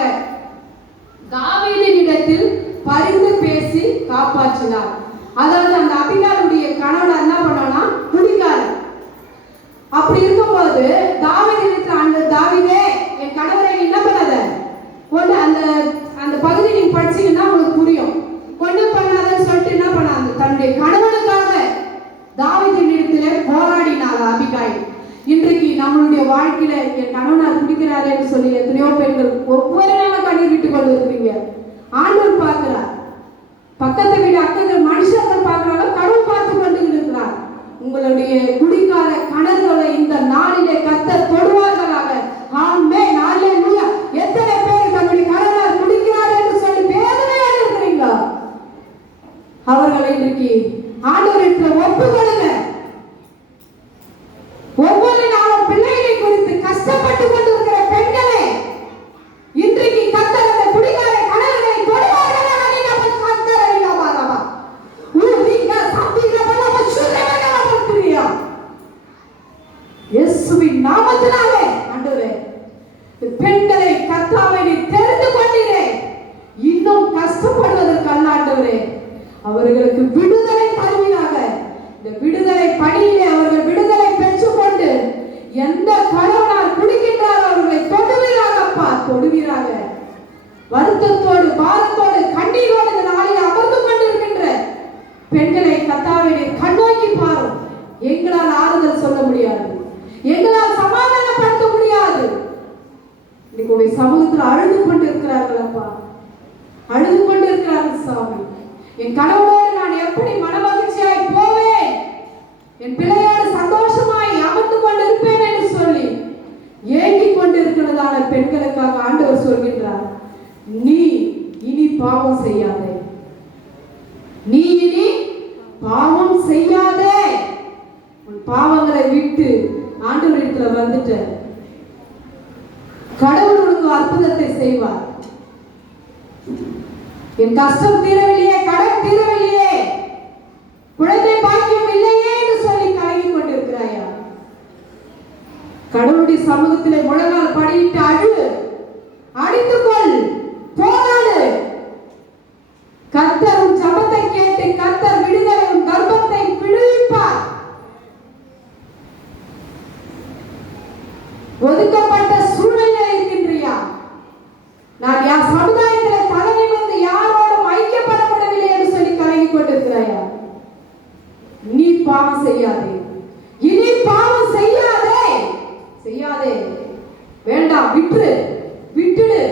தாவீதினிடத்தில் பரிந்து பேசி காப்பாற்றினார். அதாவது அந்த அபிகாலுடைய கணவன் என்ன பண்ணானா குடிகாரன். அப்படி இருக்கும்போது தாவீதினிடத்தில், அந்த தாவீதே என் கணவரை என்ன பண்ணாத ஒன்று, அந்த அந்த பகுதி நீங்க படிச்சீங்கன்னா உங்களுக்கு புரியும். ஒண்ணு பண்ணாதன்னு சொல்லிட்டு என்ன பண்ணாங்க, தன்னுடைய கணவனுக்காக தாவீதினிடத்திலே போராடினார் அபிகாயில். இன்றைக்கு நம்மளுடைய வாழ்க்கையில என் கணவனார் குடிக்கிறாரு என்று சொல்லி எத்தனையோ பெண்கள் ஒவ்வொரு நாளும் கண்ணீர் விட்டு கொண்டு இருக்கிறீங்க. ஆண்டவர் பார்க்கிறார், பக்கத்து வீடு அக்கங்கள் மனுஷர்கள் பார்க்கிறாங்க, கடவுள் பார்த்து கொண்டு இருக்கிறார். உங்களுடைய குடிக்கார கணவர்களை இந்த நாளிலே கர்த்தர் தொடுவார்களாக. ஆமென், ஹல்லேலூயா. எத்தனை பேர் நம்முடைய கணவனார் குடிக்கிறார் என்று சொல்லி வேதனையோடு இருக்கிறீங்க, அவர்களை இன்றைக்கு ஆண்டவரிடத்தில் ஒப்புக்கொடுங்க. ஒவ்வொரு நாளும் பிள்ளைகளை குறித்து கஷ்டப்பட்டு கொண்டிருக்கிற பெண்களே, இன்றைக்கு கர்த்தர் அந்த குடிகார கணவர்களை தொடுவார்களாக. நீங்க கர்த்தர் இல்லவாதவா ஊதிங்க சம்பிரபல வசுரவன வந்திரியா இயேசுவின் நாமத்தினாலே ஆண்டவரே, பெண்களை கர்த்தாவை நீ தெரிந்து கொண்டீரே, இன்னும் கஷ்டப்படுவதற்கு அல்ல ஆண்டவரே, அவர்களுக்கு விடுதலை தருவீராக. இந்த விடுதலை பெண்களை கர்த்தாவே நீர் கண்ணோக்கி பாரும். எங்களால் ஆறுதல் சொல்ல முடியாது, எங்களால் சமாதானப்படுத்த முடியாது. இன்னைக்கு உடைய சமூகத்தில் அழுது கொண்டு இருக்கிறார்கள் அப்பா, அழுது கொண்டு இருக்கிறார்கள் சாமி. என் கணவனோடு நான் எப்படி மனமகிழ்ச்சியாய் போவேன், என் பிள்ளையோடு சந்தோஷமாய் அமர்ந்து கொண்டு இருப்பேன் என்று சொல்லி ஏங்கிக் கொண்டிருக்கிறதான பெண்களுக்காக ஆண்டவர் சொல்கின்றார், நீ இனி பாவம் செய்யாதே, நீ இனி பாவம் செய்யாதே. உன் பாவங்களை விட்டு ஆண்டவரிடத்துல வந்துட்ட, கடவுள் உனக்கு அற்புதத்தை செய்வார். என் கஷ்டம் தீரவில்லையே, கடன் தீரவில்லையே, குழந்தை பாக்கியம் இல்லையே என்று சொல்லி கலங்கி கொண்டிருக்கிறாயா? கடவுளுடைய சமூகத்திலே முழங்கால் படியிட்டு அழு, அடித்துக்கொள், போராடு. கர்த்தர் உன் ஜெபத்தை கேட்டு கர்த்தர் விடுதலை உன் கர்ப்பத்தை விடுவிப்பார். ஒதுக்கப்பட்ட சூழ்நிலை இருக்கின்றியா? நான் யார் சமுதாயத்தில் தலைமை வந்து யாரோடும் ஐக்கியப்படப்படவில்லை என்று சொல்லி கலங்கி கொண்டிருக்கிறாயா? நீ பாவம் செய்யாதே, இனி பாவம் செய்யாதே, செய்யாதே, வேண்டாம், விட்டுடு, விட்டுடு.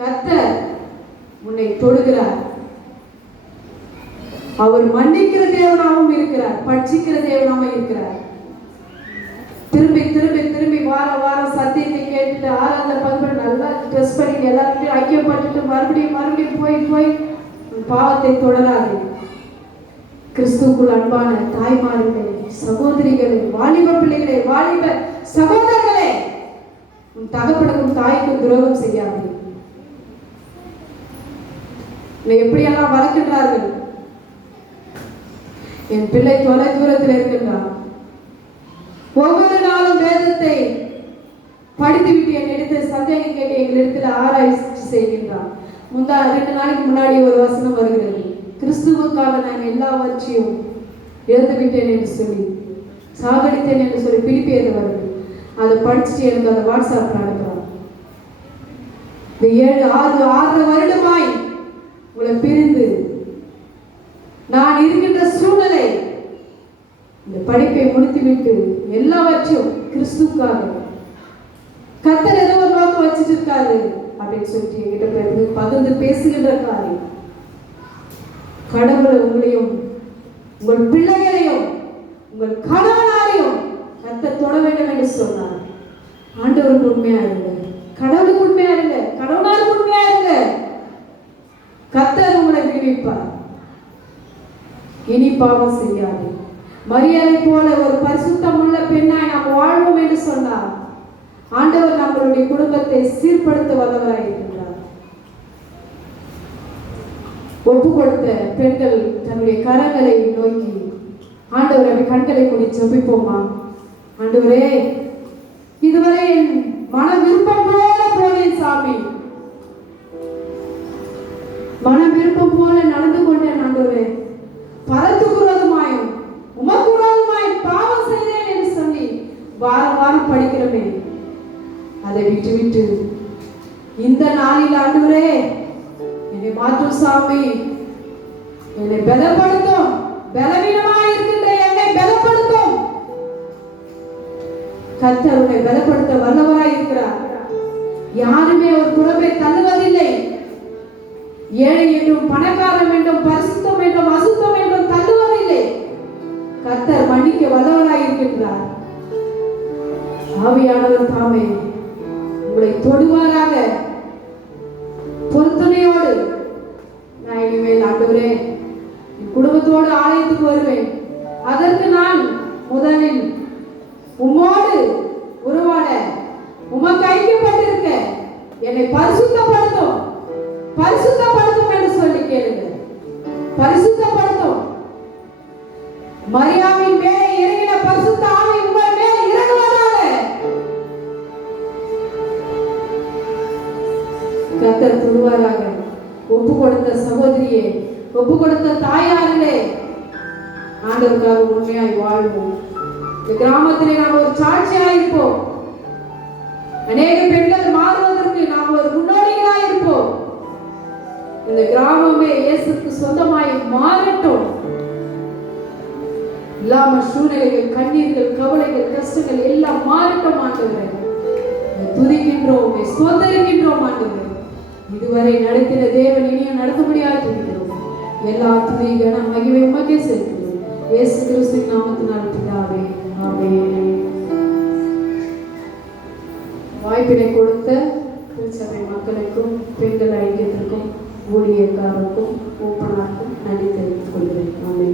கர்த்தர் உன்னை தொடுகிறார். அவர் மன்னிக்கிற தேவனாகவும் இருக்கிறார், பட்சிக்கிற தேவனாகவும் இருக்கிறார். திரும்பி திரும்பி திரும்பி வாரம் வாரம் சத்தியத்தை கேட்டுட்டு ஆறாவது பங்கு நல்லா ட்ரெஸ் பண்ணி எல்லாருக்கும் ஐக்கியப்பட்டுட்டு மறுபடியும் மறுபடியும் போய் போய் பாவத்தை தொடராது. கிறிஸ்துவுக்குள் அன்பான தாய்மார்களே, சகோதரிகளே, வாலிப பிள்ளைகளே, வாலிப சகோதரர்களே, உன் தகப்பனுக்கும் தாய்க்கும் துரோகம் செய்யாது. எப்படியெல்லாம் வளர்க்கின்றார்கள். என் பிள்ளை தொலை தூரத்தில் இருக்கின்றான். ஒவ்வொரு நாளும் வேதத்தை படித்துவிட்டு என்னிடத்து சந்தேகம் கேட்டு எங்களிடத்தில் ஆராய்ச்சி செய்கின்றான். 2 நாளைக்கு முன்னாடி ஒரு வசனம் வருகிறது, கிறிஸ்துவுக்காக நான் எல்லாவற்றையும் எழுந்து விட்டேன் என்று சொல்லி, சாகடித்தேன் என்று சொல்லி பிலிப்பியர் வருது. அதை படிச்சுட்டு எனக்கு அதை வாட்ஸ்அப்ல அனுப்புறான். இந்த 6 வருடமாய் உங்களை பிரிந்து நான் இருக்கின்ற சூழ்நிலை, இந்த படிப்பை முடித்துவிட்டு எல்லாவற்றையும் கிறிஸ்துக்காக கர்த்தர் ஏதோ ஒரு நோக்கம் வச்சுட்டு இருக்காரு அப்படின்னு சொல்லிட்டு என்கிட்ட பகிர்ந்து பேசுகின்ற காரியம். கடவுளை உங்களையும் உங்கள் பிள்ளைகளையும் உங்கள் கணவனாரையும் கர்த்தர் தொட வேண்டும் என்று சொன்னார். ஆண்டவருக்கு உண்மையா இருங்க, கடவுளுக்கு உண்மையா இருங்க, கடவுளாருக்கு உண்மையா இருங்க. கர்த்தர் உங்களை விடுவிப்பார். இனி பாவம் செய்யாது. மரியாதை போல ஒரு பரிசுத்தம் உள்ள பெண்ணாய் நாம் வாழ்வோம் என்று சொன்னார். ஆண்டவர் நம்மளுடைய குடும்பத்தை சீர்படுத்த வல்லவராய் இருக்கிறார். ஒப்பு கொடுத்த பெண்கள் தன்னுடைய கரங்களை நோக்கி ஆண்டவரை கண்களை மூடி ஜெபிப்போமா? ஆண்டவரே, இதுவரை என் மன விருப்பம் போல போனேன் சாமி, மன விருப்பம் போல நடந்து கொண்டேன். ஆண்டவரே, பரத்துக்கு விரோதமாயும் உமக்கு விரோதமாயும் பாவம் செய்தேன் என்று சொல்லி வாரம் வாரம் படிக்கிறோமே, அதை விட்டு விட்டு இந்த நாளில் ஆண்டவரே என்னை மாற்றும் சாமி, என்னை பலப்படுத்தும், பலவீனமாய் இருக்கின்ற என்னை பலப்படுத்தும். கர்த்தர் உன்னை பலப்படுத்த வல்லவராய் இருக்கிறார். யாருமே ஒரு குறவை தள்ளுவதில்லை. ஏழை என்றும் பணக்காரன் என்றும் பரிசுத்தம் என்றும் அசுத்தம் என்றும் தள்ளுவதில்லை. கர்த்தர் மன்னிக்க வல்லவராய் இருக்கின்றார். ஆவியானவர் தாமே உங்களை தொடுவாராக. பொறுத்துணையோடு நான் இனிமேல் ஆண்டவரே என் குடும்பத்தோடு ஆலயத்துக்கு வருவேன். அதற்கு நான் முதலில் உம்மோடு உறவாட, உமக்கு ஐக்கியப்பட்டிருக்க என்னை பரிசுத்தப்படுத்தும், பரிசுத்தப்படுத்தும் என்று சொல்லி கேளுங்க. பரிசுத்தப்படுத்தும். மரியாவின் மேலே இறங்கின பரிசுத்த ஆவி உங்கள் மேலே இறங்குவதாக. கர்த்தர் தொடுவாராக. ஒப்பு கொடுத்த சகோதரியே, ஒப்பு கொடுத்த தாயார்களே, ஆண்டவருக்காக உண்மையாய் வாழ்வோம். இந்த கிராமத்திலே நாம் ஒரு சாட்சியாய் இருப்போம். அநேக பெண்கள் மாறுவதற்கு நாம் ஒரு முன்னோடிகளாய் இருப்போம். இந்த கிராமமே இயேசுக்கு சொந்தமாய் மாறட்டும். இல்லாமல் சூழ்நிலைகள், கண்ணீர்கள், கவலைகள், கஷ்டங்கள் எல்லாம் மாறட்டும் ஆண்டவரே. துதிக்கின்றோம், ஸ்தோத்தரிக்கின்றோம் ஆண்டவரே. இதுவரை நடத்தின தேவன் இனியும் நடத்தும்படியாக துதிக்கிறோம். எல்லா துதி கனம் மகிமை உமக்கே செலுத்துகிறோம். இயேசு கிறிஸ்துவின் நாமத்தினால் பிதாவே, ஆமென். வாய்ப்பினை கொடுத்த திருச்சபை மக்களுக்கும், பெண்கள் ஐக்கியத்திற்கும், ஊழியக்காரருக்கும், ஊப்பனாருக்கும் நன்றி தெரிவித்துக் கொள்கிறேன். ஆமென்.